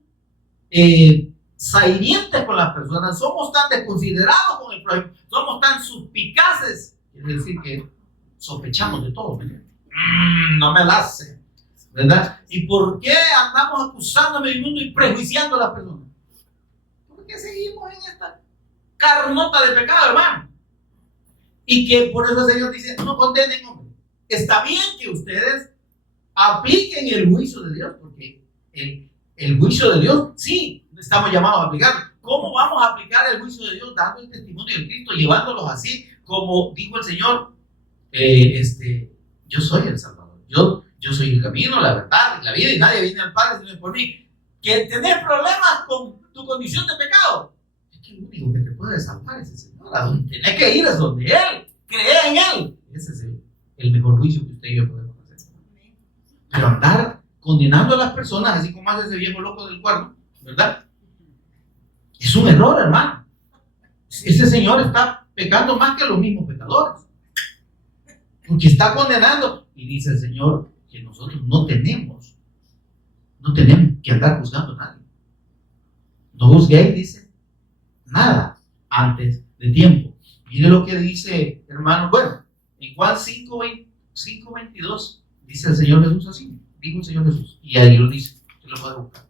salientes con las personas? Somos tan desconsiderados con el prójimo, somos tan suspicaces, es decir, que sospechamos de todo, ¿verdad? No me la hace, ¿verdad? ¿Y por qué andamos acusando del mundo y prejuiciando a las personas? ¿Por qué seguimos en esta carnota de pecado, hermano? Y que por eso el Señor dice, no condenen, hombre. Está bien que ustedes apliquen el juicio de Dios, porque el juicio de Dios, sí, estamos llamados a aplicar. ¿Cómo vamos a aplicar el juicio de Dios? Dando el testimonio de Cristo, llevándolos así, como dijo el Señor, yo soy el Salvador, yo soy el camino, la verdad y la vida, y nadie viene al Padre sino por mí. Que tenés problemas con tu condición de pecado, es que el único que te puede salvar es el Señor. A donde tenés que ir es donde Él, creer en Él. Ese es el mejor juicio que usted y yo podemos hacer. Pero andar condenando a las personas, así como hace ese viejo loco del cuerno, ¿verdad? Es un error, hermano. Ese señor está pecando más que los mismos pecadores, porque está condenando. Y dice el Señor que nosotros no tenemos que andar juzgando a nadie. No juzguéis, dice, nada antes de tiempo. Mire lo que dice, hermano. Bueno, en Juan 5:22 dice el Señor Jesús así. Dijo el Señor Jesús, y ahí lo dice, usted lo puede buscar.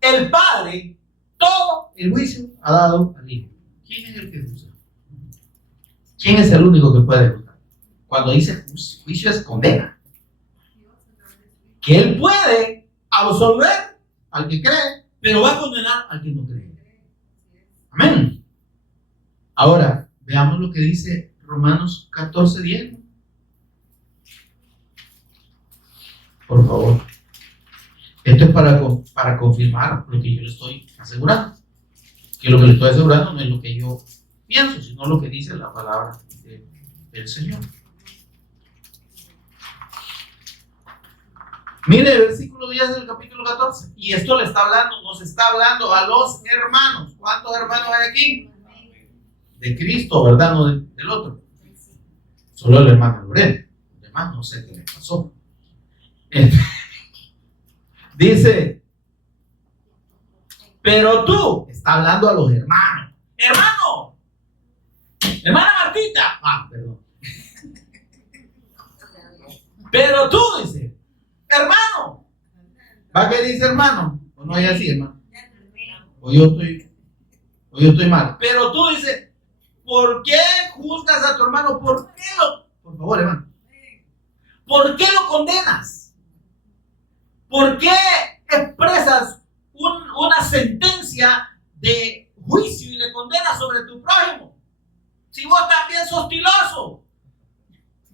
El Padre, todo el juicio ha dado al Hijo. ¿Quién es el que juzga? ¿Quién es el único que puede juzgar? Cuando dice juicio es condena. Que Él puede absolver al que cree, pero va a condenar al que no cree. Amén. Ahora, veamos lo que dice Romanos 14:10. Por favor. Esto es para confirmar lo que yo le estoy asegurando. Que lo que le estoy asegurando no es lo que yo pienso, sino lo que dice la palabra del Señor. Mire el versículo 10 del capítulo 14. Y esto nos está hablando a los hermanos. ¿Cuántos hermanos hay aquí? De Cristo, ¿verdad? No del otro. Solo el hermano Lorena. Los demás no sé qué les pasó. Dice, pero tú, está hablando a los hermanos. Hermano, hermana Martita. Perdón. Pero tú, dice, hermano. ¿Va que dice hermano? ¿O no es así, hermano? O yo estoy mal. Pero tú, dice, ¿por qué juzgas a tu hermano? Por favor, hermano. ¿Por qué lo condenas? ¿Por qué expresas una sentencia de juicio y de condena sobre tu prójimo? sos tiloso.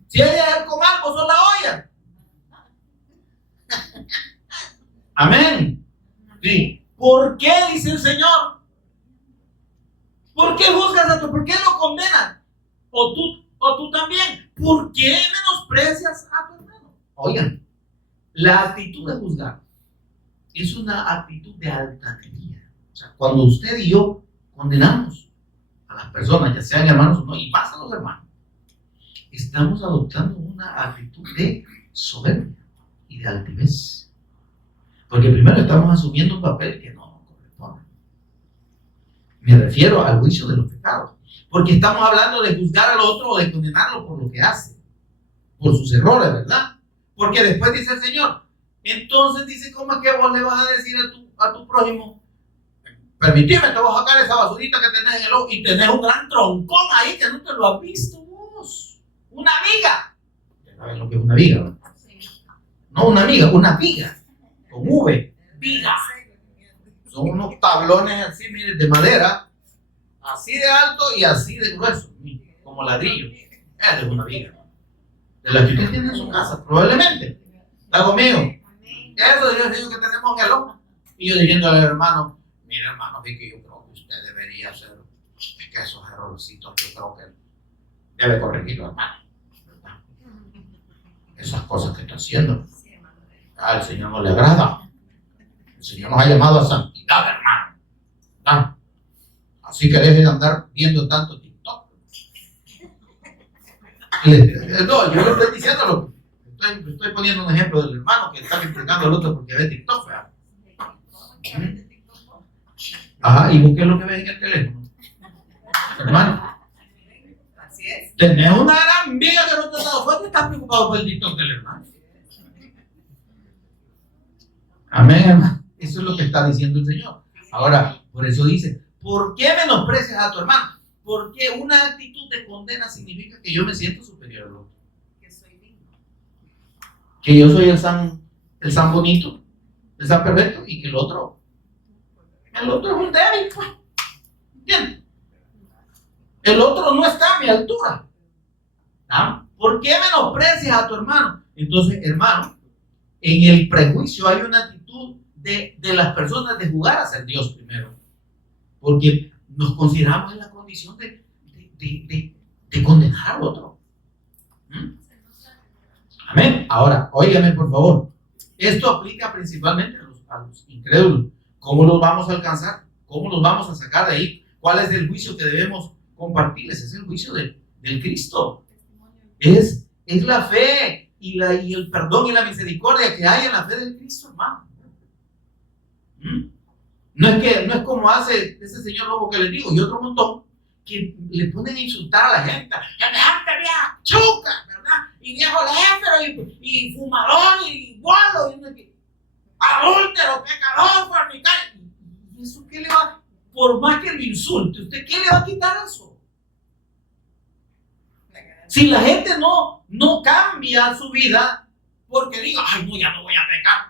Si hay que con algo, sos la olla. Amén. Sí. ¿Por qué dice el Señor? ¿Por qué juzgas a tu? ¿Por qué lo condenas? O tú también. ¿Por qué menosprecias a tu hermano? Oigan, la actitud de juzgar es una actitud de altanería. O sea, cuando usted y yo condenamos a las personas, ya sean hermanos o no, y más a los hermanos, estamos adoptando una actitud de soberbia y de altivez. Porque primero estamos asumiendo un papel que no nos corresponde. Me refiero al juicio de los pecados. Porque estamos hablando de juzgar al otro o de condenarlo por lo que hace, por sus errores, ¿verdad? Porque después dice el Señor, entonces dice, ¿cómo es que vos le vas a decir a tu prójimo? Permitime, te voy a sacar esa basurita que tenés en el ojo y tenés un gran troncón ahí que no te lo has visto vos. Una viga. Ya sabes lo que es una viga, ¿verdad? No una amiga, una viga. Con V. Viga. Son unos tablones así, miren, de madera. Así de alto y así de grueso. Como ladrillo. Esa es una viga. De la que usted tiene en su casa, probablemente. ¿Está conmigo? Eso es el que tenemos en el ojo. Y yo diciendo al hermano, mire hermano, vi que yo creo que usted debería hacer, es que esos errorcitos yo creo que debe corregirlo, hermano, ¿verdad? Esas cosas que está haciendo, al Señor no le agrada. El Señor nos ha llamado a santidad, hermano, ¿verdad? Así que deje de andar viendo tanto TikTok. No, yo le estoy diciendo, estoy poniendo un ejemplo del hermano que está criticando al otro porque ve TikTok, ¿verdad? Ajá, ¿y vos qué es lo que ves en el teléfono? Hermano. Así es. Tenés una gran viga que no te has dado cuenta y estás preocupado por el TikTok del hermano. Amén, hermano. Eso es lo que está diciendo el Señor. Ahora, por eso dice, ¿por qué menosprecias a tu hermano? Porque una actitud de condena significa que yo me siento superior al otro. Que soy digno. Que yo soy el san bonito, el san perfecto, y que el otro es un débil, pues. ¿Entiendes? El otro no está a mi altura. ¿Ah? ¿Por qué menosprecias a tu hermano? Entonces, hermano, en el prejuicio hay una actitud de las personas de jugar a ser Dios primero. Porque nos consideramos en la condición de condenar al otro. Amén. Ahora, óigame por favor. Esto aplica principalmente a los incrédulos. ¿Cómo los vamos a alcanzar? ¿Cómo los vamos a sacar de ahí? ¿Cuál es el juicio que debemos compartirles? Es el juicio del Cristo. Es la fe y el perdón y la misericordia que hay en la fe del Cristo, hermano. No es como hace ese señor loco que les digo y otro montón que le ponen a insultar a la gente. Gente vieja chuca, ¿verdad? Y viejo léspero y fumador y gualo y adúltero, pecador, fornicario. ¿Y eso qué le va? Por más que lo insulte, ¿usted qué le va a quitar eso? Si la gente no cambia su vida porque diga, ay, no, ya no voy a pecar.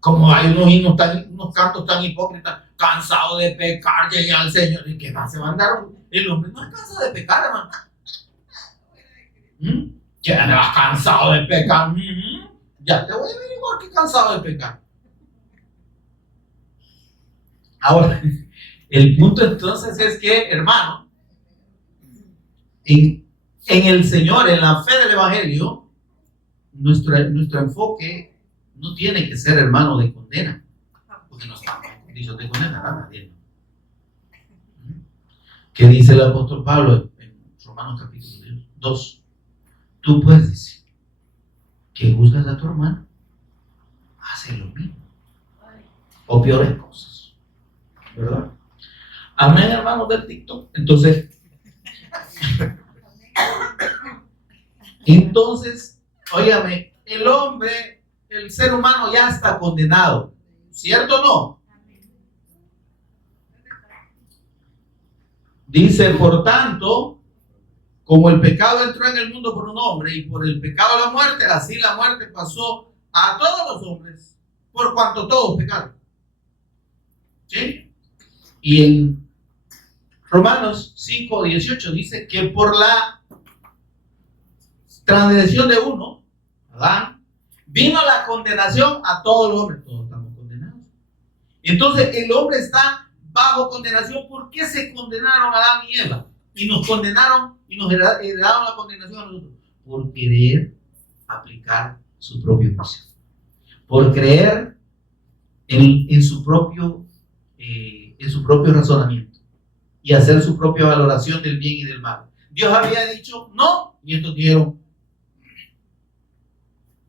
Como hay unos cantos tan hipócritas, cansado de pecar, llegué al Señor. ¿Y qué más se va a andar? El hombre no es cansado de pecar, hermano. ¿Quién andas cansado de pecar? Ya te voy a averiguar que cansado de pecar. Ahora, el punto entonces es que, hermano, en el Señor, en la fe del Evangelio, nuestro enfoque no tiene que ser, hermano, de condena, porque no estamos en condición de condenar a nadie. ¿Qué dice el apóstol Pablo en Romanos capítulo 2? Tú puedes decir que juzgas a tu hermano, hace lo mismo o peores cosas, ¿verdad? Amén, hermanos del TikTok. Entonces, óigame, el hombre, el ser humano ya está condenado, ¿cierto o no? Dice, por tanto, como el pecado entró en el mundo por un hombre y por el pecado la muerte, así la muerte pasó a todos los hombres, por cuanto todos pecaron. ¿Sí? Y en Romanos 5:18 dice que por la transgresión de uno, Adán, vino la condenación a todos los hombres. Todos estamos condenados. Entonces el hombre está bajo condenación. ¿Por qué se condenaron Adán y Eva? Y nos condenaron y nos heredaron la condenación a nosotros. Por querer aplicar su propio juicio. Por creer en su propio razonamiento y hacer su propia valoración del bien y del mal. Dios había dicho no, y estos dijeron,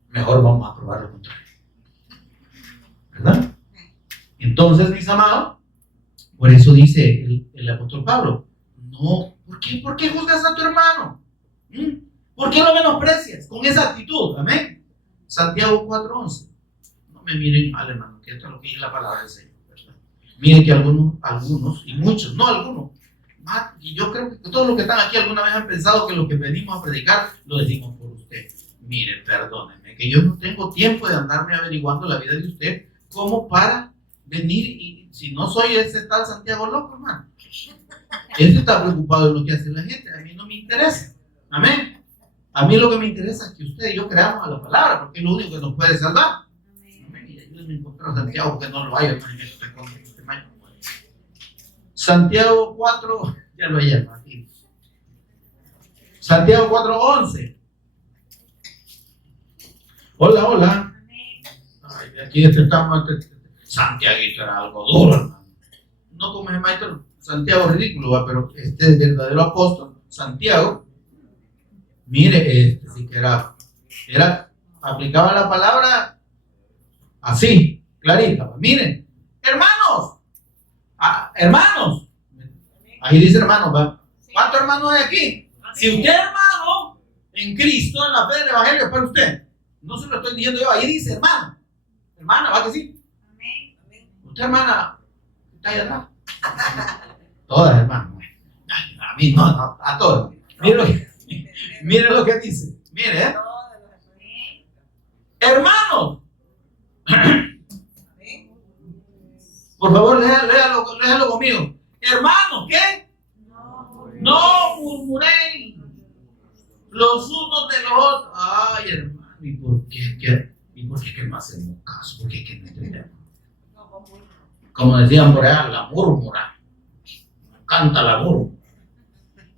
mejor vamos a probar lo contrario. ¿Verdad? Entonces, mis amados, por eso dice el apóstol Pablo, no, ¿por qué juzgas a tu hermano? ¿Por qué lo menosprecias? Con esa actitud, amén. Santiago 4:11. No me miren mal, hermano, que esto es lo que es la palabra del Señor, ¿verdad? Miren que algunos, y muchos, no algunos, y yo creo que todos los que están aquí alguna vez han pensado que lo que venimos a predicar lo decimos por usted. Mire, perdónenme, que yo no tengo tiempo de andarme averiguando la vida de usted como para venir y si no soy ese tal Santiago loco, hermano. Él está preocupado en lo que hace la gente, a mí no me interesa. Amén. A mí lo que me interesa es que usted y yo creamos a la palabra, porque es lo único que nos puede salvar. Amén. Y ayúdenme a encontrar a Santiago, que no lo hay. Santiago 4, ya lo hay aquí. Santiago 4:11. Hola. Ay, aquí estamos. Santiaguito era algo duro, hermano. No como el maestro Santiago ridículo, pero este es verdadero apóstol, Santiago. Mire, sí que era, aplicaba la palabra así, clarita. Miren, hermanos, ahí dice hermanos, ¿va? ¿Cuántos hermanos hay aquí? Si usted es hermano en Cristo, en la fe del Evangelio, es para usted. No se lo estoy diciendo yo, ahí dice hermano. Hermana, ¿va que sí? Usted, hermana, está ahí atrás. Todas, hermanas. A mí no, a todas. Mire lo que dice. Mire, hermanos. Por favor, léalo conmigo. Hermanos, ¿qué? No murmuréis los unos de los otros. Ay, hermano, ¿y por qué que no hacemos caso? ¿Por qué que no entendemos? Como decían por allá, la murmura. Canta la murmura.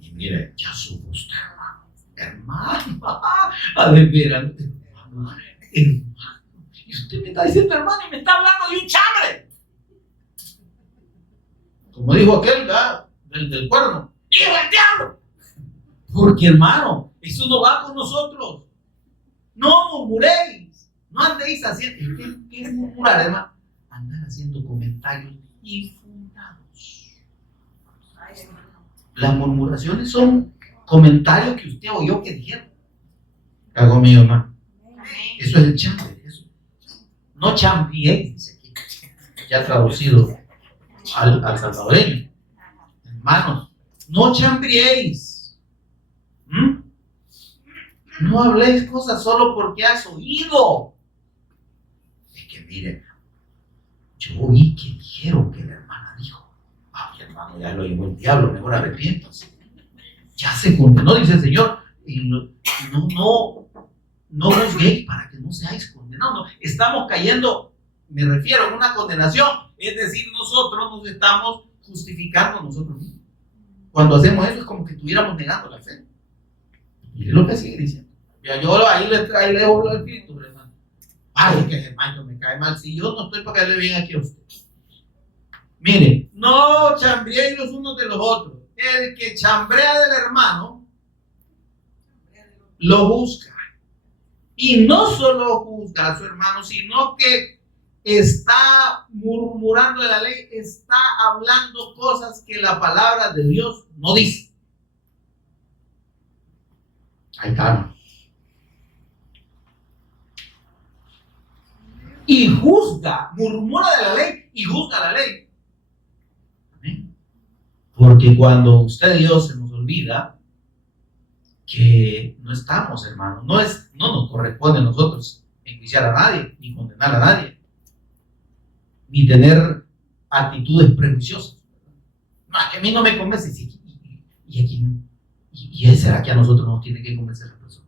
Y mire, ya supo usted, hermano. A ver, hermano. Y usted me está diciendo hermano y me está hablando de un chambre. Como dijo aquel, del cuerno. ¡Hijo del diablo! Porque, hermano, eso no va con nosotros. No murmuréis. No andéis haciendo. ¿Qué es murmurar, hermano? Andar haciendo comentarios infundados. Las murmuraciones son comentarios que usted oyó que dijeron. Hago mío, hermano. Eso es el chambre. Eso. No chambriéis, dice aquí. Ya traducido al salvadoreño. Hermanos, no chambriéis. No habléis cosas solo porque has oído. Es que miren, yo oí que dijeron que la hermana dijo, mi hermano ya lo llevó el diablo, mejor arrepiéntase. Ya se condenó, dice el Señor. Y no juzguéis para que no seáis condenados. No, estamos cayendo, me refiero a una condenación. Es decir, nosotros nos estamos justificando nosotros mismos. Cuando hacemos eso es como que estuviéramos negando la fe. Y es lo que sigue diciendo. Ya yo ahí le dejo el espíritu, hermano. Ay, que hermano me cae mal. Si yo no estoy para caerle bien aquí a usted. Mire, no chambreéis los unos de los otros. El que chambrea del hermano lo juzga. Y no solo juzga a su hermano, sino que está murmurando de la ley, está hablando cosas que la palabra de Dios no dice. Ahí está. Y juzga, murmura de la ley y juzga la ley. ¿Amén? Porque cuando usted y yo se nos olvida que no estamos, hermanos, no nos corresponde a nosotros enjuiciar a nadie, ni condenar a nadie, ni tener actitudes prejuiciosas. No, que a mí no me convence. ¿Y a quién? ¿Y será que a nosotros nos tiene que convencer la persona?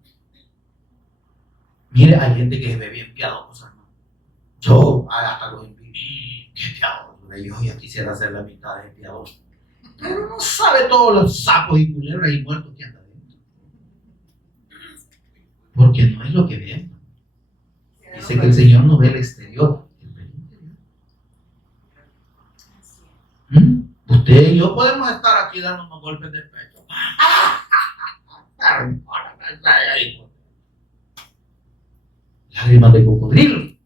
Mire, hay gente que se ve bien piadosa, hermano. Yo hasta lo envidio. Qué piadoso. Yo ya quisiera ser la mitad de piadoso. Pero no sabe todos los sapos y culebras y muertos que andan dentro. Porque no es lo que ven. Dice que el Señor no ve el exterior, Él ve el interior. Usted y yo podemos estar aquí dando unos golpes de pecho. Lágrimas de cocodrilo.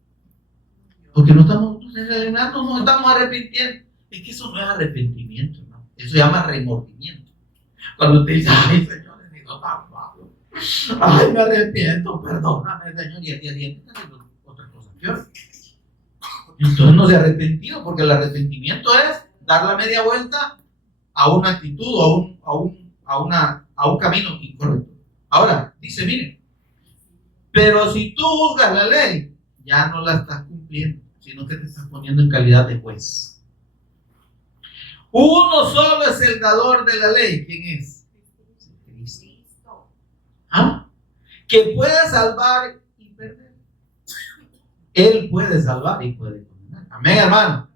Porque no estamos revelando, no estamos arrepintiendo. Es que eso no es arrepentimiento, ¿no? Eso se llama remordimiento. Cuando usted dice, ay, Señor, necesito tan malo. Ay, me arrepiento, perdóname, Señor. Y el día siguiente otra cosa peor. Entonces no se ha arrepentido, porque el arrepentimiento es dar la media vuelta a una actitud, a un camino incorrecto. Ahora, dice, miren, pero si tú juzgas la ley, ya no la estás cumpliendo, sino que te estás poniendo en calidad de juez. Uno solo es el dador de la ley. ¿Quién es? Cristo. ¿Ah? Que puede salvar y perder. Él puede salvar y puede condenar. Amén, hermano.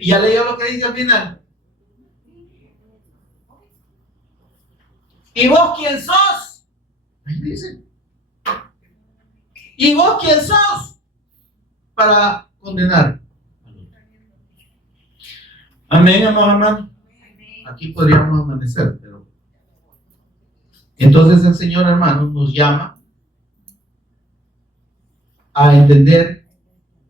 ¿Ya leyó lo que dice al final? ¿Y vos quién sos? Ahí dice. ¿Y vos quién sos? Para condenar. Amén, hermano. Aquí podríamos amanecer, pero entonces el Señor, hermano, nos llama a entender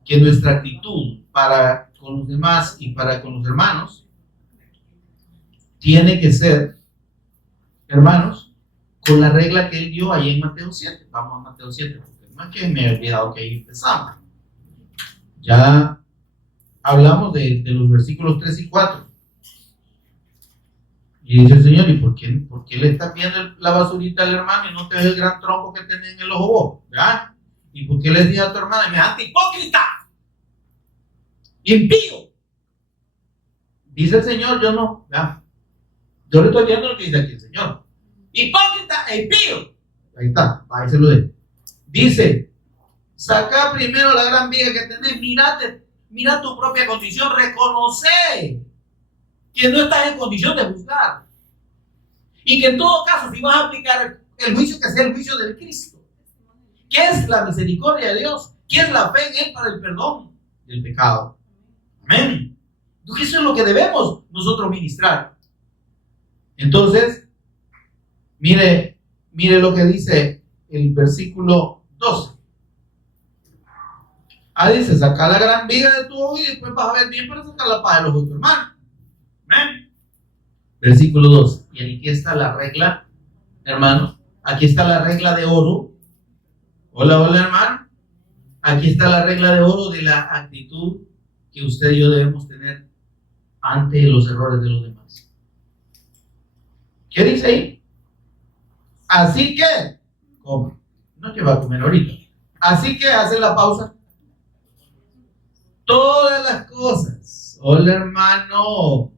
que nuestra actitud para con los demás y para con los hermanos tiene que ser, hermanos, con la regla que Él dio ahí en Mateo 7. Vamos a Mateo 7, porque no es que me he olvidado que ahí empezamos. Ya hablamos de los versículos 3 y 4. Y dice el Señor, ¿y por qué le estás viendo la basurita al hermano y no te ves el gran tronco que tiene en el ojo vos? ¿Verdad? ¿Y por qué le dices a tu hermana, me dejaste hipócrita? Impío. Dice el Señor, yo no. ¿Verdad? Yo le estoy viendo lo que dice aquí el Señor. Hipócrita e impío. Ahí está, ahí se lo dejo. Dice, saca primero la gran viga que tenés, mira tu propia condición, reconoce que no estás en condición de juzgar. Y que en todo caso, si vas a aplicar el juicio, que sea el juicio del Cristo. ¿Qué es la misericordia de Dios? ¿Qué es la fe en Él para el perdón del pecado? Amén. Entonces eso es lo que debemos nosotros ministrar. Entonces, mire lo que dice el versículo 12. Dice, saca la gran viga de tu ojo y después vas a ver bien para sacar la paja del ojo de tu hermano. Amén. Versículo 2. Y aquí está la regla, hermanos. Aquí está la regla de oro. Hola, hermano. Aquí está la regla de oro de la actitud que usted y yo debemos tener ante los errores de los demás. ¿Qué dice ahí? Así que, come. No que va a comer ahorita. Así que hace la pausa. Todas las cosas, hola hermano,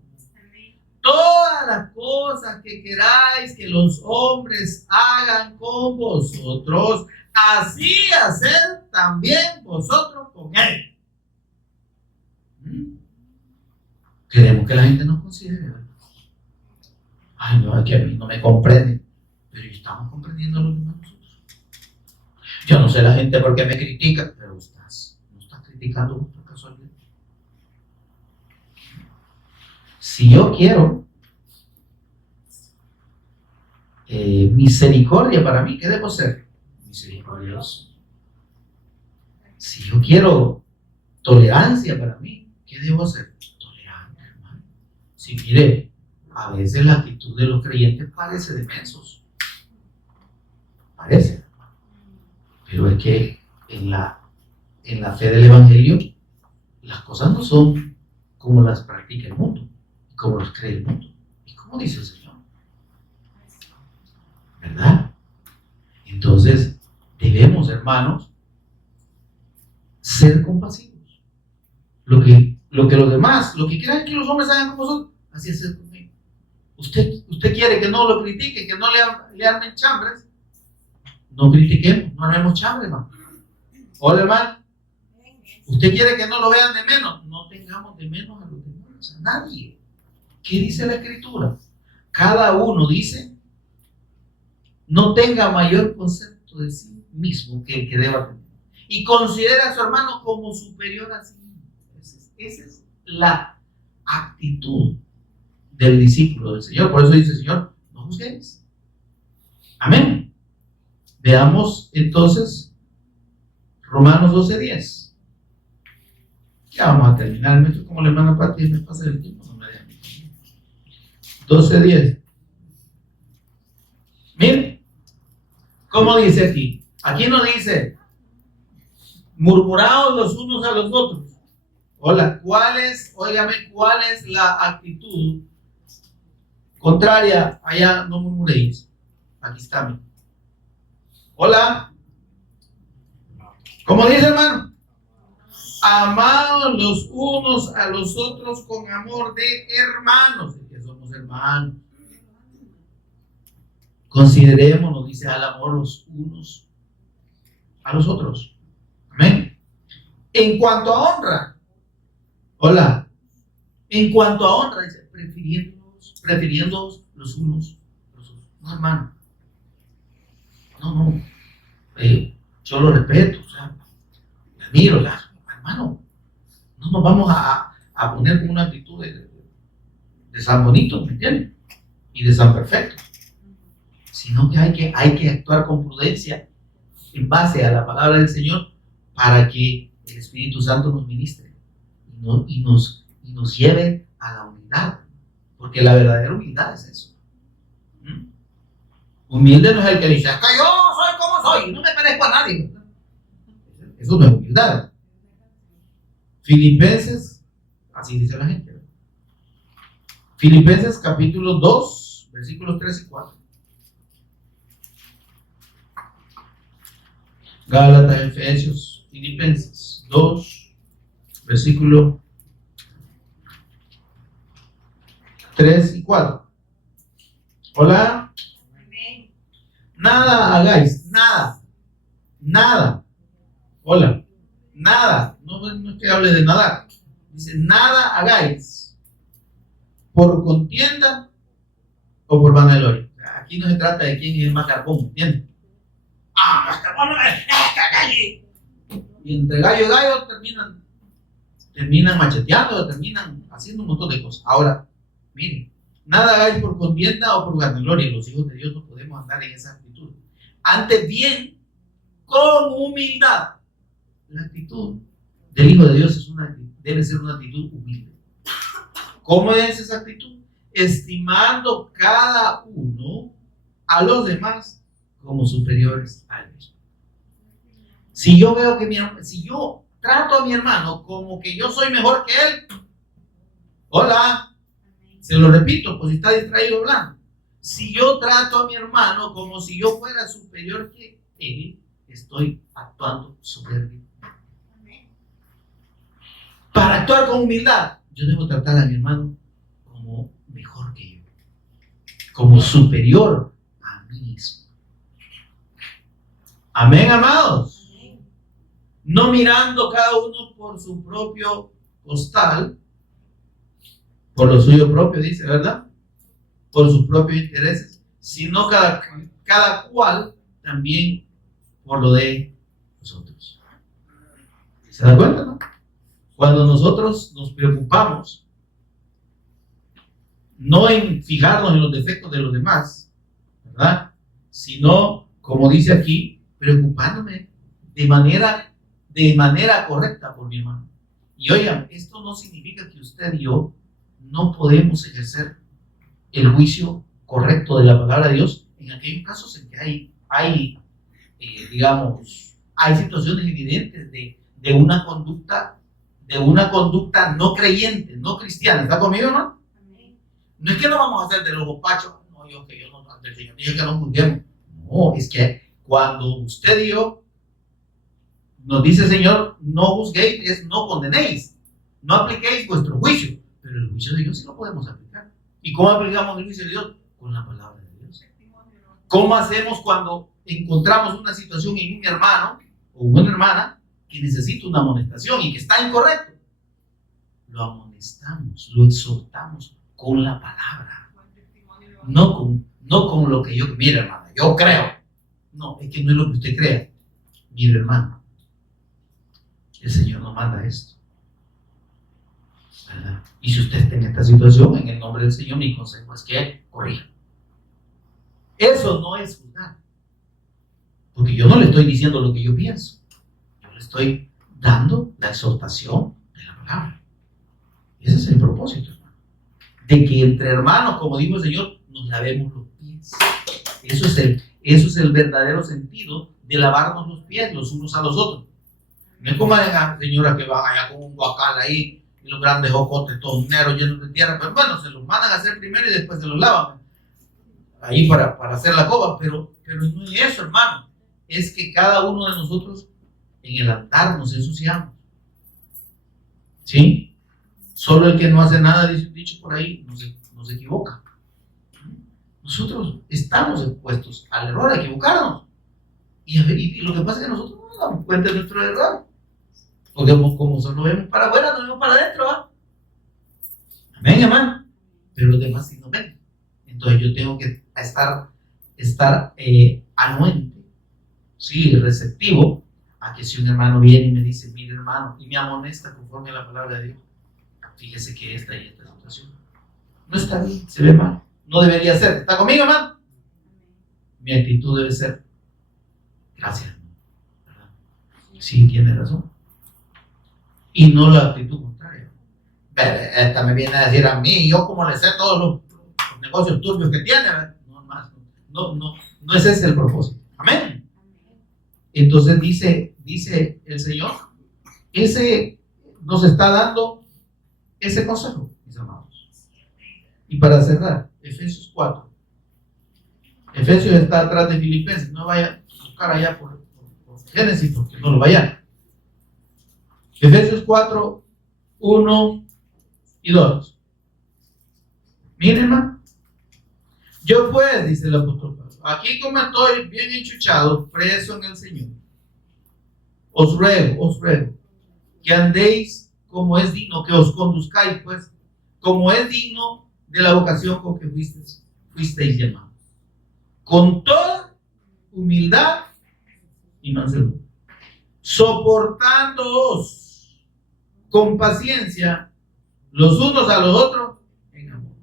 todas las cosas que queráis que los hombres hagan con vosotros, así haced también vosotros con él. Queremos que la gente nos considere, ¿verdad? Ay, no, es que a mí no me comprende, pero estamos comprendiendo lo mismo nosotros. Yo no sé la gente por qué me critica, pero no estás criticando por casualidad. Si yo quiero misericordia para mí, ¿qué debo ser? Misericordioso. Si yo quiero tolerancia para mí, ¿qué debo hacer? Tolerante, hermano. Si mire, a veces la actitud de los creyentes parece de mensos. Parece. Pero es que en la fe del Evangelio, las cosas no son como las practica el mundo, como las cree el mundo. Y como dice el Señor. ¿Verdad? Entonces, debemos, hermanos, ser compasivos. Lo que los demás, lo que quieran que los hombres hagan con nosotros, así es conmigo. Usted quiere que no lo critique, que no le armen chambres. No critiquemos, no haremos chambres, hermano. Hola, hermano. Usted quiere que no lo vean de menos. No tengamos de menos a los demás, a nadie. ¿Qué dice la Escritura? Cada uno dice, no tenga mayor concepto de sí mismo que el que deba tener. Y considera a su hermano como superior a sí mismo. Esa es la actitud del discípulo del Señor. Por eso dice el Señor, no juzguéis. Amén. Veamos entonces Romanos 12:10. Ya vamos a terminar. Me estoy como la hermana Pati, me pasa el tiempo, no me dejan. 12:10. Miren, ¿cómo dice aquí? Aquí no dice, murmuraos los unos a los otros. Hola, ¿cuál es la actitud contraria? Allá no murmuréis. Aquí está. Mira. Hola. ¿Cómo dice, hermano? Amados los unos a los otros con amor de hermanos. Que somos hermanos. Considerémonos, dice, al amor los unos a los otros. Amén. En cuanto a honra. Hola. En cuanto a honra, dice, prefiriéndonos los unos a los otros. No, hermano. No. Yo lo respeto, o sea, me admiro, hermano. No nos vamos a poner con una actitud de San Bonito, ¿me entiendes? Y de San Perfecto. Sino que hay que actuar con prudencia en base a la palabra del Señor para que el Espíritu Santo nos ministre y nos lleve a la humildad. Porque la verdadera humildad es eso. Humilde no es el que dice, es que yo soy como soy, no me parezco a nadie. Eso no es humildad. Filipenses, así dice la gente. Filipenses capítulo 2, versículos 3 y 4. Gálatas, Efesios, Filipenses 2, versículo 3 y 4. Hola. Nada hagáis, nada. Hola, nada. No es que hable de nadar. Dice, nada hagáis por contienda o por vanagloria. Aquí no se trata de quién es el más carbón, ¿entiendes? Y entre gallo y gallo terminan macheteando, terminan haciendo un montón de cosas. Ahora, miren, nada hagáis por contienda o por vanagloria. Los hijos de Dios no podemos andar en esa actitud. Antes bien, con humildad. La actitud del Hijo de Dios debe ser una actitud humilde. ¿Cómo es esa actitud? Estimando cada uno a los demás como superiores a él mismo. Si yo veo si yo trato a mi hermano como que yo soy mejor que él, hola, se lo repito, pues si está distraído hablando. Si yo trato a mi hermano como si yo fuera superior que él, estoy actuando soberbio. Para actuar con humildad, yo debo tratar a mi hermano como mejor que yo, como superior a mí mismo. Amén, amados. No mirando cada uno por su propio costal, por lo suyo propio, dice, ¿verdad? Por sus propios intereses, sino cada cual también por lo de nosotros. ¿Se da cuenta, no? Cuando nosotros nos preocupamos, no en fijarnos en los defectos de los demás, ¿verdad? Sino, como dice aquí, preocupándome de manera correcta por mi hermano. Y oigan, esto no significa que usted y yo no podemos ejercer el juicio correcto de la palabra de Dios en aquellos casos en que hay situaciones evidentes de una conducta no creyente, no cristiana. ¿Está conmigo, no? No es que no vamos a hacer de los bopachos, no, yo no ante el Señor, dije que no juzguemos. No, es que cuando usted y yo nos dice el Señor, no juzguéis, es no condenéis, no apliquéis vuestro juicio, pero el juicio de Dios sí lo podemos aplicar. ¿Y cómo aplicamos el juicio de Dios? Con la palabra de Dios. ¿Cómo hacemos cuando encontramos una situación en un hermano o una hermana que necesita una amonestación y que está incorrecto? Lo amonestamos, lo exhortamos con la palabra, no con lo que yo, mire hermana, yo creo. No, es que no es lo que usted crea. Mire hermano, el Señor nos manda esto, ¿verdad? Y si usted está en esta situación, en el nombre del Señor, mi consejo es que corrija. Eso no es juzgar, porque yo no le estoy diciendo lo que yo pienso, yo le estoy dando la exhortación de la palabra. Ese es el propósito, hermano, de que entre hermanos, como dijo el Señor, nos lavemos los pies. Eso es el verdadero sentido de lavarnos los pies los unos a los otros. No es como las señoras que van allá con un guacal ahí y los grandes jocotes todos negros llenos de tierra, pero bueno, se los mandan a hacer primero y después se los lavan ahí para hacer la coba, pero no es eso, hermano. Es que cada uno de nosotros en el altar nos ensuciamos, ¿sí? Solo el que no hace nada, dice un dicho por ahí, no se equivoca. Nosotros estamos expuestos al error, a equivocarnos. Y lo que pasa es que nosotros no nos damos cuenta de nuestro error. Porque como solo vemos para afuera, no vemos para adentro, ¿va? Amén, hermano. Pero los demás sí nos ven. Entonces yo tengo que estar anuente, sí, receptivo a que si un hermano viene y me dice, mire hermano, y me amonesta conforme a la palabra de Dios, fíjese que esta y esta situación no está bien, se ve mal, no debería ser. ¿Está conmigo, hermano? Mi actitud debe ser, gracias, ¿verdad? Sí, tiene razón. Y no la actitud contraria. Esta me viene a decir a mí, yo como le sé todos los negocios turbios que tiene, ¿verdad? No es ese el propósito. Amén. Entonces dice el Señor, ese nos está dando ese consejo, mis amados. Y para cerrar, Efesios 4. Efesios está atrás de Filipenses. No vaya a buscar allá por Génesis porque no lo vayan. Efesios 4, 1 y 2. Miren, hermano. Yo pues, dice el apóstol Pablo, aquí como estoy bien enchuchado, preso en el Señor, os ruego que andéis como es digno, que os conduzcáis pues como es digno de la vocación con que fuisteis llamados, con toda humildad y mansedumbre, soportándoos con paciencia los unos a los otros en amor.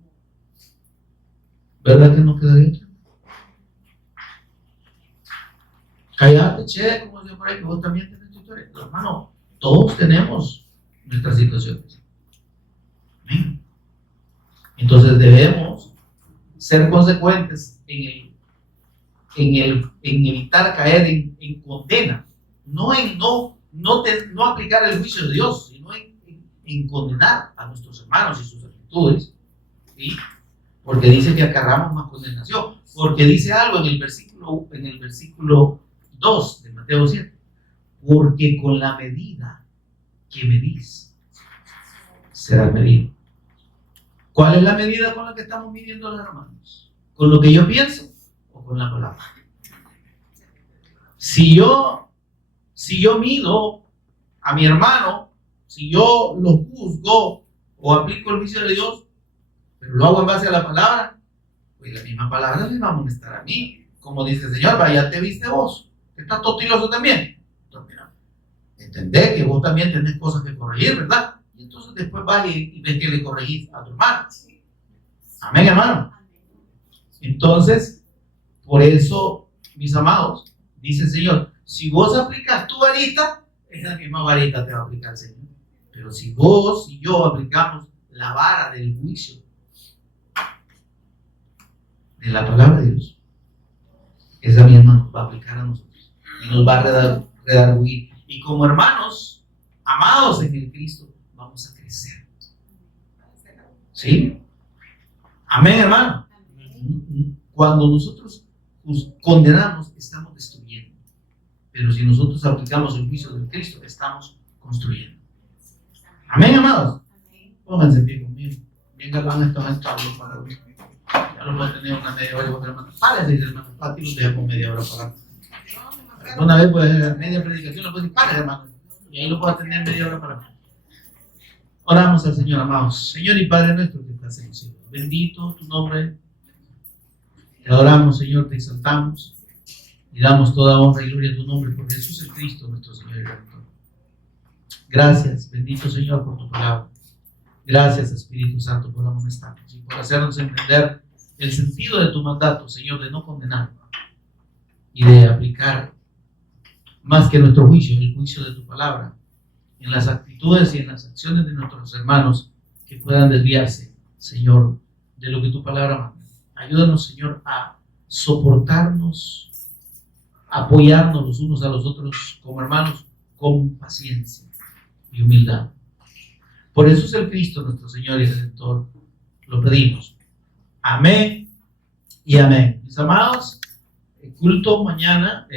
¿Verdad que no queda bien? Cállate, che, como decía por ahí, que vos también tenés tu historia. Pero, hermano, todos tenemos nuestras situaciones. ¿Amén? Entonces debemos ser consecuentes en evitar caer en condena, no aplicar el juicio de Dios, sino en condenar a nuestros hermanos y sus actitudes, ¿sí? Porque dice que acarramos más condenación, porque dice algo en el versículo 2 de Mateo 7, porque con la medida que medís será medido. ¿Cuál es la medida con la que estamos midiendo los hermanos? ¿Con lo que yo pienso o con la palabra? Si yo mido a mi hermano, si yo lo juzgo o aplico el juicio de Dios, pero lo hago en base a la palabra, pues la misma palabra me va a amonestar a mí. Como dice el Señor, vaya, te viste vos, que estás totiloso también. Entonces, mira, entendés que vos también tenés cosas que corregir, ¿verdad? Y entonces después vas y ves que le corregís a tu hermano. Amén, hermano. Entonces, por eso, mis amados, dice el Señor, si vos aplicas tu varita, esa misma varita te va a aplicar el Señor. Pero si vos y yo aplicamos la vara del juicio de la palabra de Dios, esa misma nos va a aplicar a nosotros y nos va a redarguir. Y como hermanos amados en el Cristo, vamos a crecer. ¿Sí? Amén, hermano. Cuando nosotros condenamos, estamos destruyendo. Pero si nosotros aplicamos el juicio del Cristo, estamos construyendo. Amén, amados. Pónganse en pie conmigo. Venga, van estos altables para hoy. Ya lo voy a tener una media hora, hermano. Párese, dice hermano. Pati lo deja con media hora para. Una vez puede ser media predicación, lo puede decir, párese, hermano. Y ahí lo puedo tener media hora para. Oramos al Señor, amados. Señor y Padre nuestro que estás en el cielo. Bendito tu nombre. Te adoramos, Señor, te exaltamos. Y damos toda honra y gloria a tu nombre por Jesús el Cristo, nuestro Señor y Redentor. Gracias, bendito Señor, por tu palabra. Gracias, Espíritu Santo, por amonestarnos y por hacernos entender el sentido de tu mandato, Señor, de no condenar y de aplicar más que nuestro juicio, el juicio de tu palabra, en las actitudes y en las acciones de nuestros hermanos que puedan desviarse, Señor, de lo que tu palabra manda. Ayúdanos, Señor, a soportarnos, apoyarnos los unos a los otros como hermanos, con paciencia y humildad. Por Jesús el Cristo, nuestro Señor y Redentor, lo pedimos. Amén y amén. Mis amados, el culto mañana,